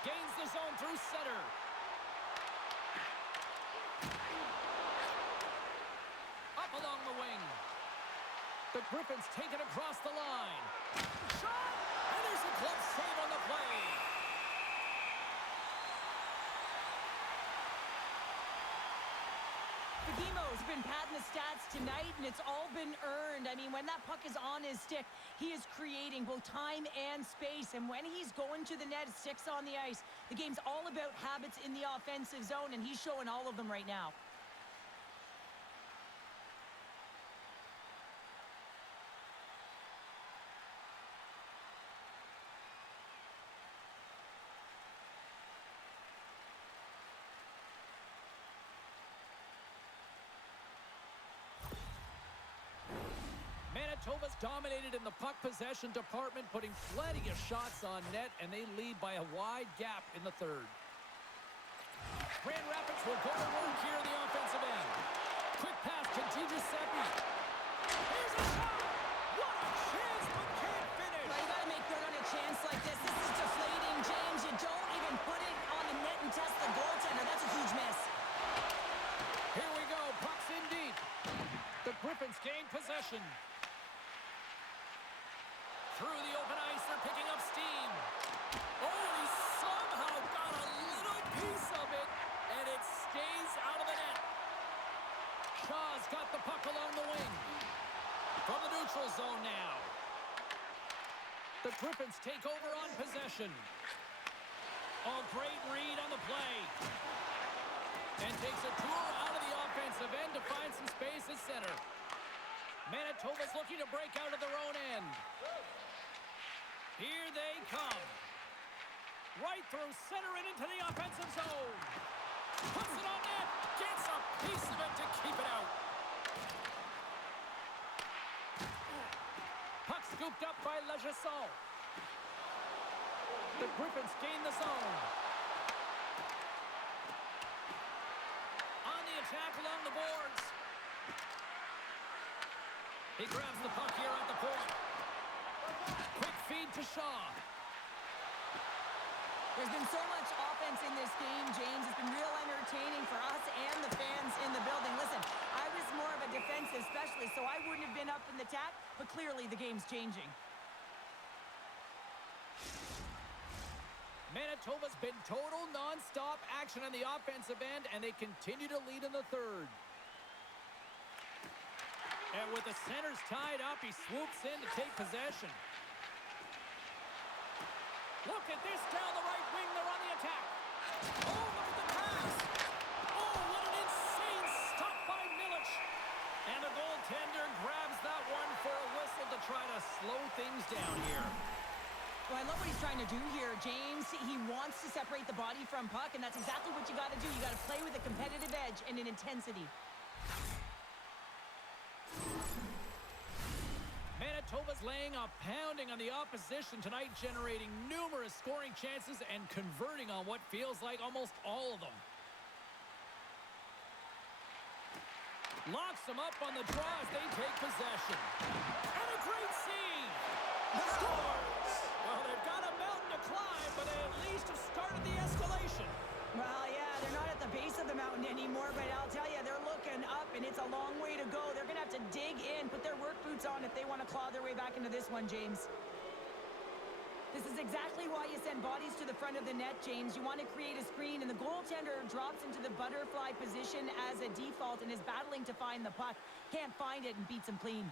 Gains the zone through center. Up along the wing. The Griffins take it across the line. Shot! And there's a close save on the play. Fagimo's been padding the stats tonight, and it's all been earned. I mean, when that puck is on his stick, he is creating both time and space. And when he's going to the net, 6 on the ice, the game's all about habits in the offensive zone, and he's showing all of them right now. Manitoba's dominated in the puck possession department, putting plenty of shots on net, and they lead by a wide gap in the third. Grand Rapids will go to work here in the offensive end. Quick pass to Giuseppe. Here's a shot! What a chance, but can't finish! Well, you got to make good on a chance like this. This is deflating, James. You don't even put it on the net and test the goaltender. That's a huge miss. Here we go, puck's in deep. The Griffins gain possession. Through the open ice, they're picking up steam. Oh, he somehow got a little piece of it, and it stays out of the net. Shaw's got the puck along the wing. From the neutral zone now. The Griffins take over on possession. Oh, great read on the play. And takes a tour out of the offensive end to find some space at center. Manitoba's looking to break out of their own end. Here they come. Right through center and into the offensive zone. Puts it on net. Gets a piece of it to keep it out. Puck scooped up by Legesson. The Griffins gain the zone. On the attack along the boards. He grabs the puck here at the point. Quick feed to Shaw. There's been so much offense in this game, James. It's been real entertaining for us and the fans in the building. Listen, I was more of a defensive specialist, so I wouldn't have been up in the attack, but clearly the game's changing. Manitoba's been total non-stop action on the offensive end, and they continue to lead in the third. And with the centers tied up, he swoops in to take possession. Look at this down the right wing. They're on the attack. Oh, look at the pass. here. Well, I love what he's trying to do here, James. He wants to separate the body from puck, and that's exactly what you got to do. You got to play with a competitive edge and an intensity. Manitoba's laying a pounding on the opposition tonight, generating numerous scoring chances and converting on what feels like almost all of them. Locks them up on the draw as they take possession. And a great save! Scores! Well, they've got a mountain to climb, but they at least have started the escalation. Well, yeah, they're not at the base of the mountain anymore, but I'll tell you, they're looking up, and it's a long way to go. They're going to have to dig in, put their work boots on if they want to claw their way back into this one, James. This is exactly why you send bodies to the front of the net, James. You want to create a screen, and the goaltender drops into the butterfly position as a default and is battling to find the puck. Can't find it and beats him clean.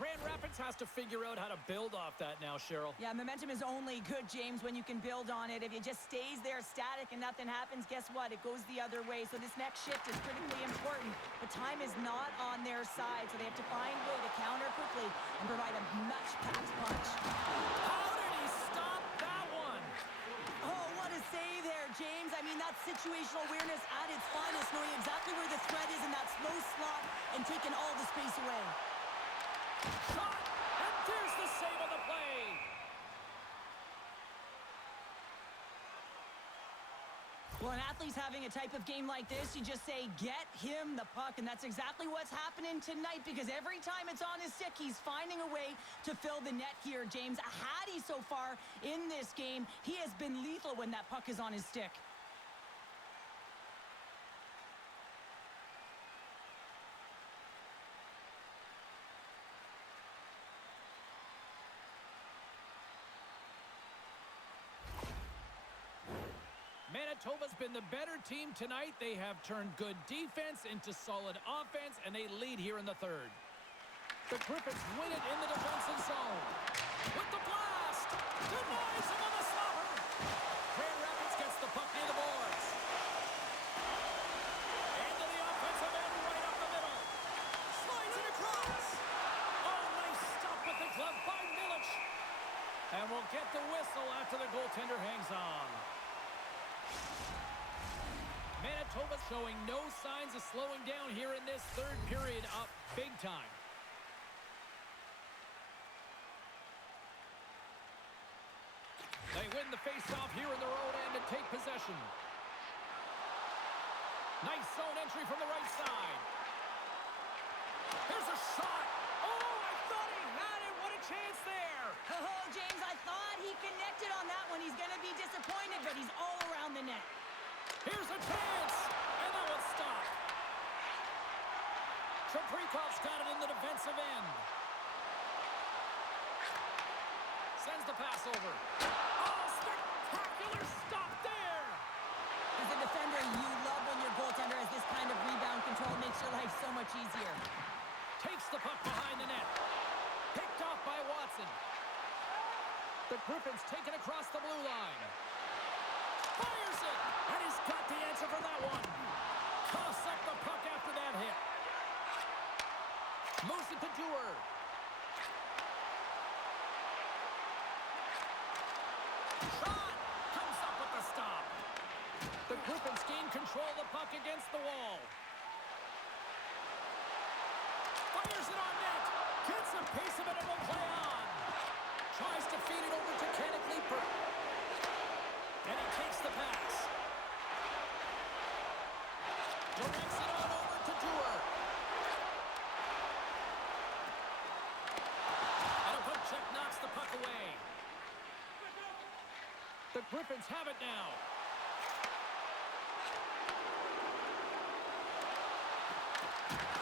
Grand Rapids has to figure out how to build off that now, Cheryl. Yeah, momentum is only good, James, when you can build on it. If it just stays there static and nothing happens, guess what? It goes the other way. So this next shift is critically important. But time is not on their side, so they have to find a way to counter quickly and provide a much-packed punch. How did he stop that one? Oh, what a save there, James. I mean, that's situational awareness at its finest, knowing exactly where the threat is in that slow slot and taking all the space away. Shot! And there's the save on the play! Well, an athlete's having a type of game like this, you just say, get him the puck, and that's exactly what's happening tonight, because every time it's on his stick, he's finding a way to fill the net here, James. Hattie so far in this game, he has been lethal when that puck is on his stick. Manitoba's been the better team tonight. They have turned good defense into solid offense, and they lead here in the third. The Griffins win it in the defensive zone. With the blast! Denies him on the slaughter! Grand Rapids gets the puck near the boards. Into the offensive end, right up the middle. Slides it across. Oh, nice stop with the glove by Milic. And we'll get the whistle after the goaltender hangs on. Manitoba showing no signs of slowing down here in this third period, up big time. They win the faceoff here in their own end and take possession. Nice zone entry from the right side. Here's a shot. Oh, I thought he had it. What a chance there. Oh, James, I thought he connected on that one. He's going to be disappointed, but he's all around the net. Here's a chance, and that one's stopped. Shaprikov's got it in the defensive end. Sends the pass over. Oh, spectacular stop there! As a defender, you love when your goaltender has this kind of rebound control. Makes your life so much easier. Takes the puck behind the net. Picked off by Watson. The Griffins taken across the blue line. Fires it! And he's got the answer for that one. Toss up the puck after that hit. Moves it to Dewar. Shot! Comes up with the stop. The Griffins gain control of the puck against the wall. Fires it on net. Gets a piece of it and will play on. Tries to feed it over to Kenneth Leeper. And he takes the pass. Directs it on over to Dewar. And a poke check knocks the puck away. The Griffins have it now.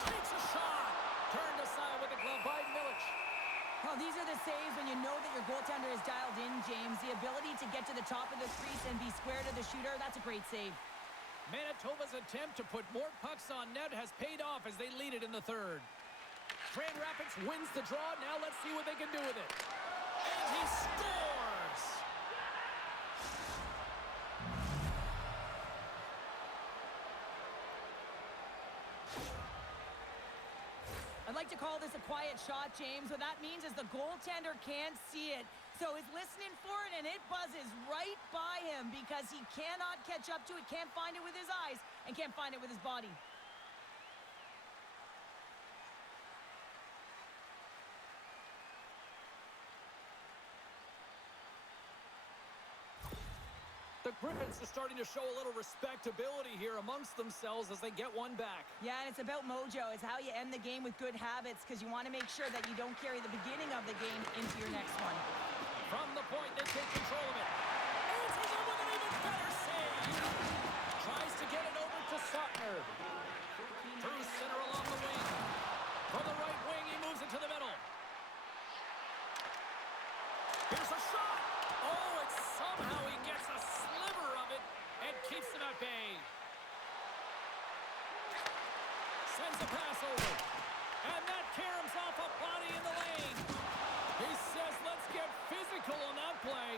Takes a shot. Turned aside with a glove by Milic. Well, these are the saves when you know that your goaltender is dialed in, James. The ability to get to the top of the crease and be square to the shooter, that's a great save. Manitoba's attempt to put more pucks on net has paid off as they lead it in the third. Grand Rapids wins the draw. Now let's see what they can do with it. And he scores! like to call this a quiet shot, James. What that means is the goaltender can't see it. So he's listening for it, and it buzzes right by him because he cannot catch up to it, can't find it with his eyes, and can't find it with his body. The Griffins are starting to show a little respectability here amongst themselves as they get one back. Yeah, and it's about mojo. It's how you end the game with good habits because you want to make sure that you don't carry the beginning of the game into your next one. From the point, they take control of it. Answers it with an even better save. Tries to get it over to Suttner. Through center along the wing. From the right wing, he moves it to the middle. Here's a shot. Oh, and somehow he gets a sliver of it and keeps them at bay. Sends a pass over. And that caroms off a body in the lane. He says, let's get physical on that play.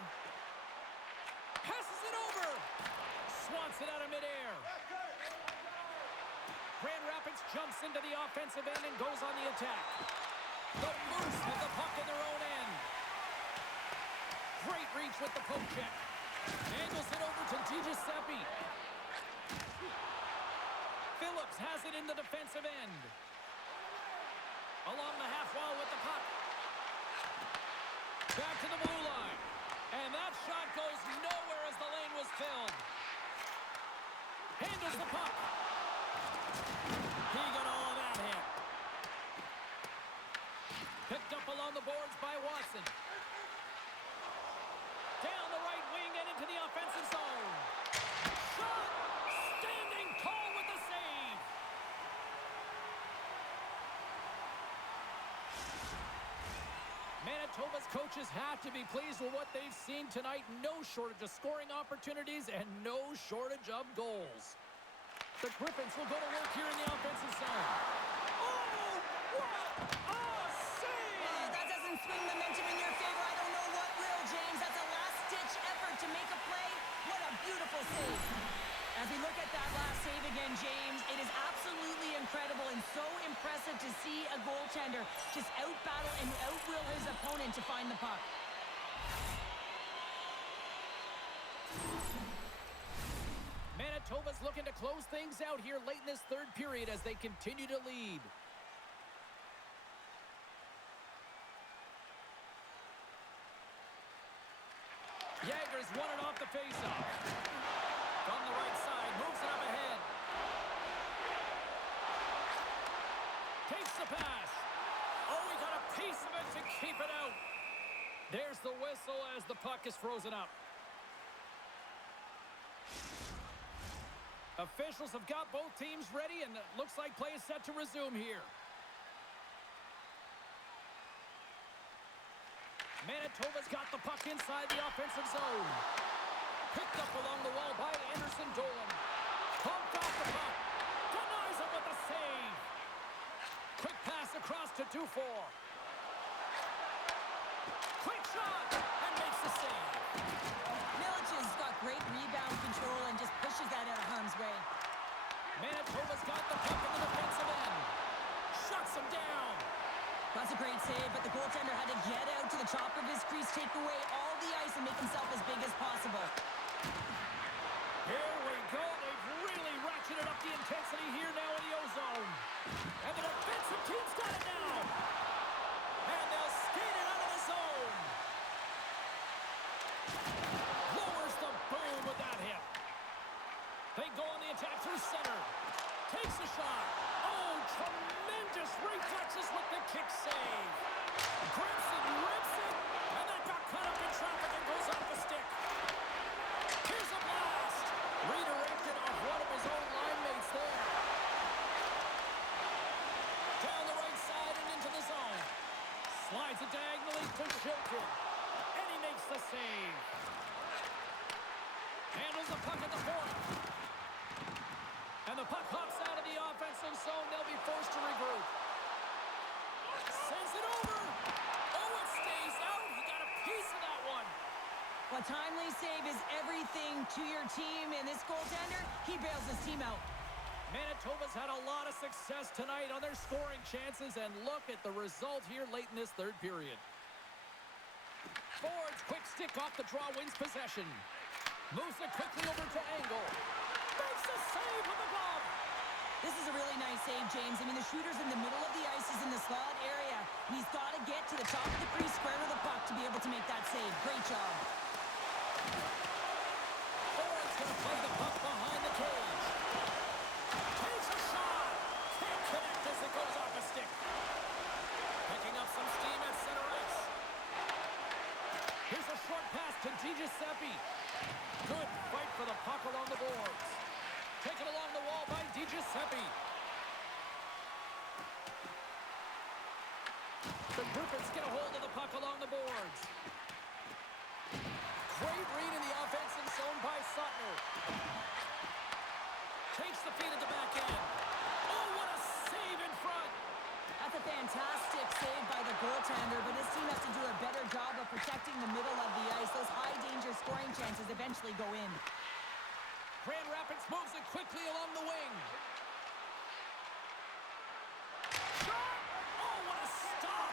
Passes it over. Swats it out of midair. Grand Rapids jumps into the offensive end and goes on the attack. The Moose have the puck in their own end. Great reach with the poke check. Angles it over to DiGiuseppe. Phillips has it in the defensive end. Along the half wall with the puck. Back to the blue line. And that shot goes nowhere as the lane was filled. Handles the puck. He got all of that hit. Picked up along the boards by Watson. Down the right wing and into the offensive zone. Shot! Standing tall with the save. Manitoba's coaches have to be pleased with what they've seen tonight. No shortage of scoring opportunities and no shortage of goals. The Griffins will go to work here in the offensive zone. Oh, what a save! Oh, that doesn't swing momentum in your favor. I don't know what will, James. That's a last-ditch effort to make a play. What a beautiful save. As we look at that last save again, James, it is absolutely incredible and so impressive to see a goaltender just out-battle and out-will his opponent to find the puck. Manitoba's looking to close things out here late in this third period as they continue to lead. Jagger's won it off the faceoff. From the right side, moves it up ahead. Takes the pass. Oh, he got a piece of it to keep it out. There's the whistle as the puck is frozen up. Officials have got both teams ready, and it looks like play is set to resume here. Manitoba's got the puck inside the offensive zone. Picked up along the wall by Anderson Dolan. Pumped off the puck. Denies it with the save. Quick pass across to Dufour. Quick shot, and makes the save. Milic has got great rebound control and just pushes that out of harm's way. Manitoba's got the puck in the defensive end. Shuts him down. That's a great save, but the goaltender had to get out to the top of his crease, take away all the ice, and make himself as big as possible. Here we go. They've really ratcheted up the intensity here now in the O-zone. And the defensive team's got it now. And they'll skate it out of the zone. Lowers the boom with that hit. They go on the attack through center. Takes a shot. Oh, tremendous reflexes with the kick save. Grips it, rips it, and that got caught up in traffic and goes off the stick. Here's a blast. Redirected off one of his own line mates there. Down the right side and into the zone. Slides it diagonally to Shilton. And he makes the save. Handles the puck at the point. And the puck hops out of the offensive zone. They'll be forced to regroup. Sends it over. Oh, it stays out. He got a piece of that one. A timely save is everything to your team, and this goaltender, he bails his team out. Manitoba's had a lot of success tonight on their scoring chances, and look at the result here late in this third period. Ford's quick stick off the draw wins possession. Moves it quickly over to Angle. Makes a save with the glove. This is a really nice save, James. I mean, the shooter's in the middle of the ice. He's in the slot area. And he's got to get to the top of the crease, square to the puck to be able to make that save. Great job. Ford's going to play the puck behind the cage. Takes a shot. Can't connect as it goes off a stick. Picking up some steam at center ice. Here's a short pass to DiGiuseppe. Good fight for the puck along the boards. Taken along the wall by DiGiuseppe. The Bruins get a hold of the puck along the boards. Great read in the offensive zone by Suttner. Takes the feed at the back end. Oh, what a save in front. That's a fantastic save by the goaltender, but his team has to do a better job of protecting the middle of the ice. Those high-danger scoring chances eventually go in. Grand Rapids moves it quickly along the wing. Shot! Oh, what a stop!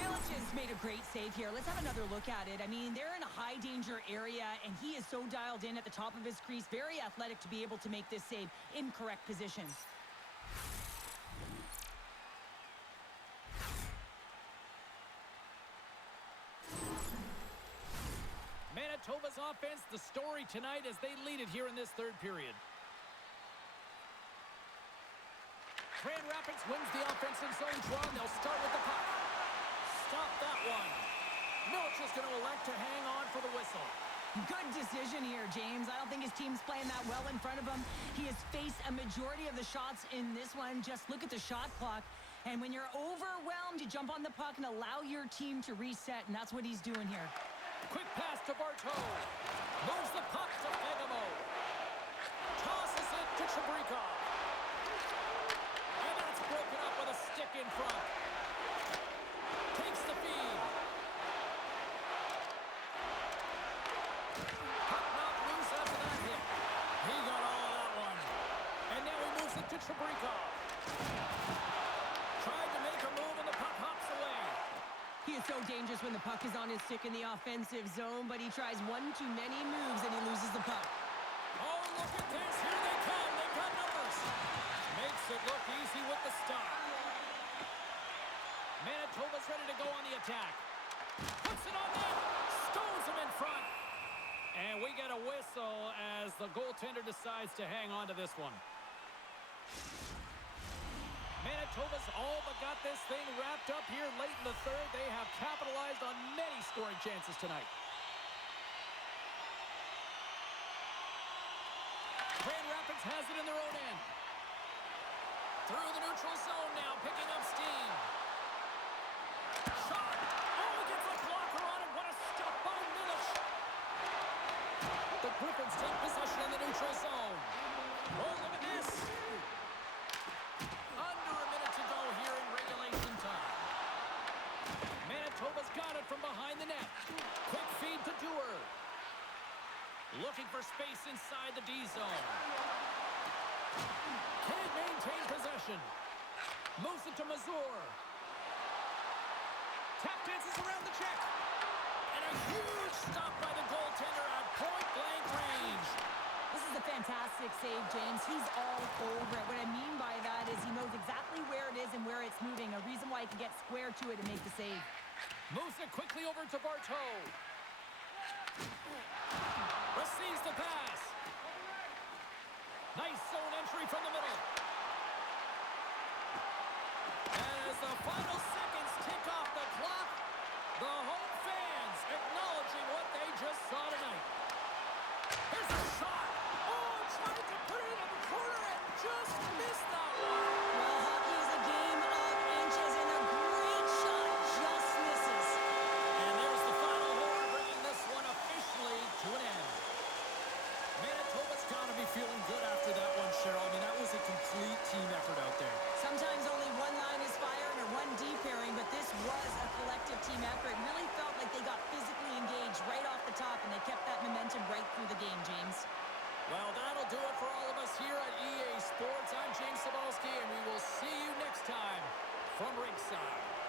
Village has made a great save here. Let's have another look at it. I mean, they're in a high-danger area, and he is so dialed in at the top of his crease. Very athletic to be able to make this save in correct position. Manitoba's offense, the story tonight as they lead it here in this third period. Grand Rapids wins the offensive zone draw, and they'll start with the puck. Stop that one. Milch is going to elect to hang on for the whistle. Good decision here, James. I don't think his team's playing that well in front of him. He has faced a majority of the shots in this one. Just look at the shot clock. And when you're overwhelmed, you jump on the puck and allow your team to reset, and that's what he's doing here. Quick pass to Bartow. Moves the puck to Fegamo. Tosses it to Chabrikov. And that's broken up with a stick in front. Takes the feed. Puck not loose after that hit. He got all of that one. And now he moves it to Chabrikov. Tried to make a move and the puck hops away. He is so dangerous when the puck is on his stick in the offensive zone, but he tries one too many moves and he loses the puck. Oh, look at this. Here they come. They've got numbers. Makes it look easy with the stop. Manitoba's ready to go on the attack. Puts it on net. Stones him in front. And we get a whistle as the goaltender decides to hang on to this one. Manitoba's all but got this thing wrapped up here late in the third. They have capitalized on many scoring chances tonight. Grand Rapids has it in their own end. Through the neutral zone now, picking up steam. Shot! Oh, he gets a blocker on it. What a stop by Milic. The Griffins take possession in the neutral zone. Oh, look at this. Under a minute to go here in regulation time. Manitoba's got it from behind the net. Quick feed to Dewar. Looking for space inside the D zone. Can't maintain possession. Moves it to Mazur. Tap dances around the check. And a huge stop by the goaltender at point-blank range. This is a fantastic save, James. He's all over it. What I mean by that is he knows exactly where it is and where it's moving. A reason why he can get square to it and make the save. Moves it quickly over to Bartow. Receives the pass. Nice zone entry from the middle. As the final seconds tick off the clock, the home fans acknowledging what they just saw tonight. Here's a shot. Oh, tried to put it in the corner and just missed that one. Well, hockey is a game of inches, and a great shot just misses. And there's the final horn, bringing this one officially to an end. Manitoba's got to be feeling good after that one, Cheryl. I mean, that was a complete team effort out there. Sometimes only one line is firing or one deep pairing, but this was a collective team effort. It really felt like they got physically engaged right off the from ringside.